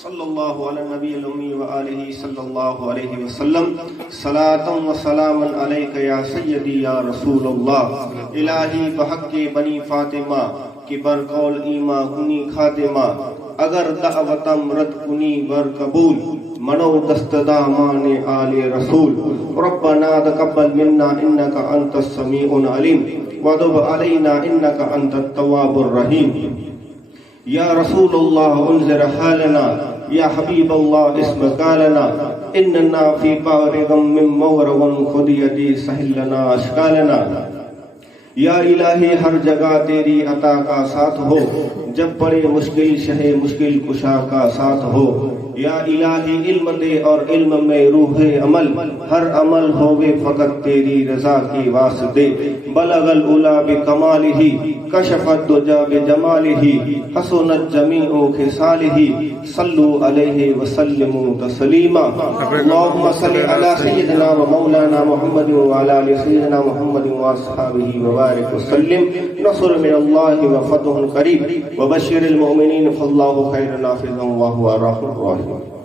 صلی اللہ علی نبی الامی وآلہ صلی اللہ علیہ وسلم صلاۃ و سلام علیک یا سیدی یا رسول اللہ الہی بحق بنی فاطمہ کی برقول ایما کنی خاتمہ اگر دعوتم رد کنی بر قبول منو دست دامان آل رسول ربنا تقبل منا انکا انت السمیع العلیم وتب علینا انکا انت التواب الرحیم یا رسول اللہ انذر حالنا یا حبیب اللہ اسم قالنا اننا فی بار غم من مورون خود یدی سہل لنا اشکالنا یا الہی ہر جگہ تیری عطا کا ساتھ ہو جب پڑے مشکل شہ مشکل کشا کا ساتھ ہو یا الہی علم دے اور علم میں روح عمل ہر عمل ہوگے فقط تیری رضا کی واسطے بلغ العلا بکمالہ کشف الدجا بجمالہ حسنت جمیع خصالہ صلو علیہ وسلموا تسلیما اللہم صل علی سیدنا و مولانا محمد وعلی آل سیدنا محمد واصحابہ وبارک وسلم نصر من اللہ وفتح قریب وبشر المؤمنین فاللہ خیر نافذ وهو ارحم الراحمین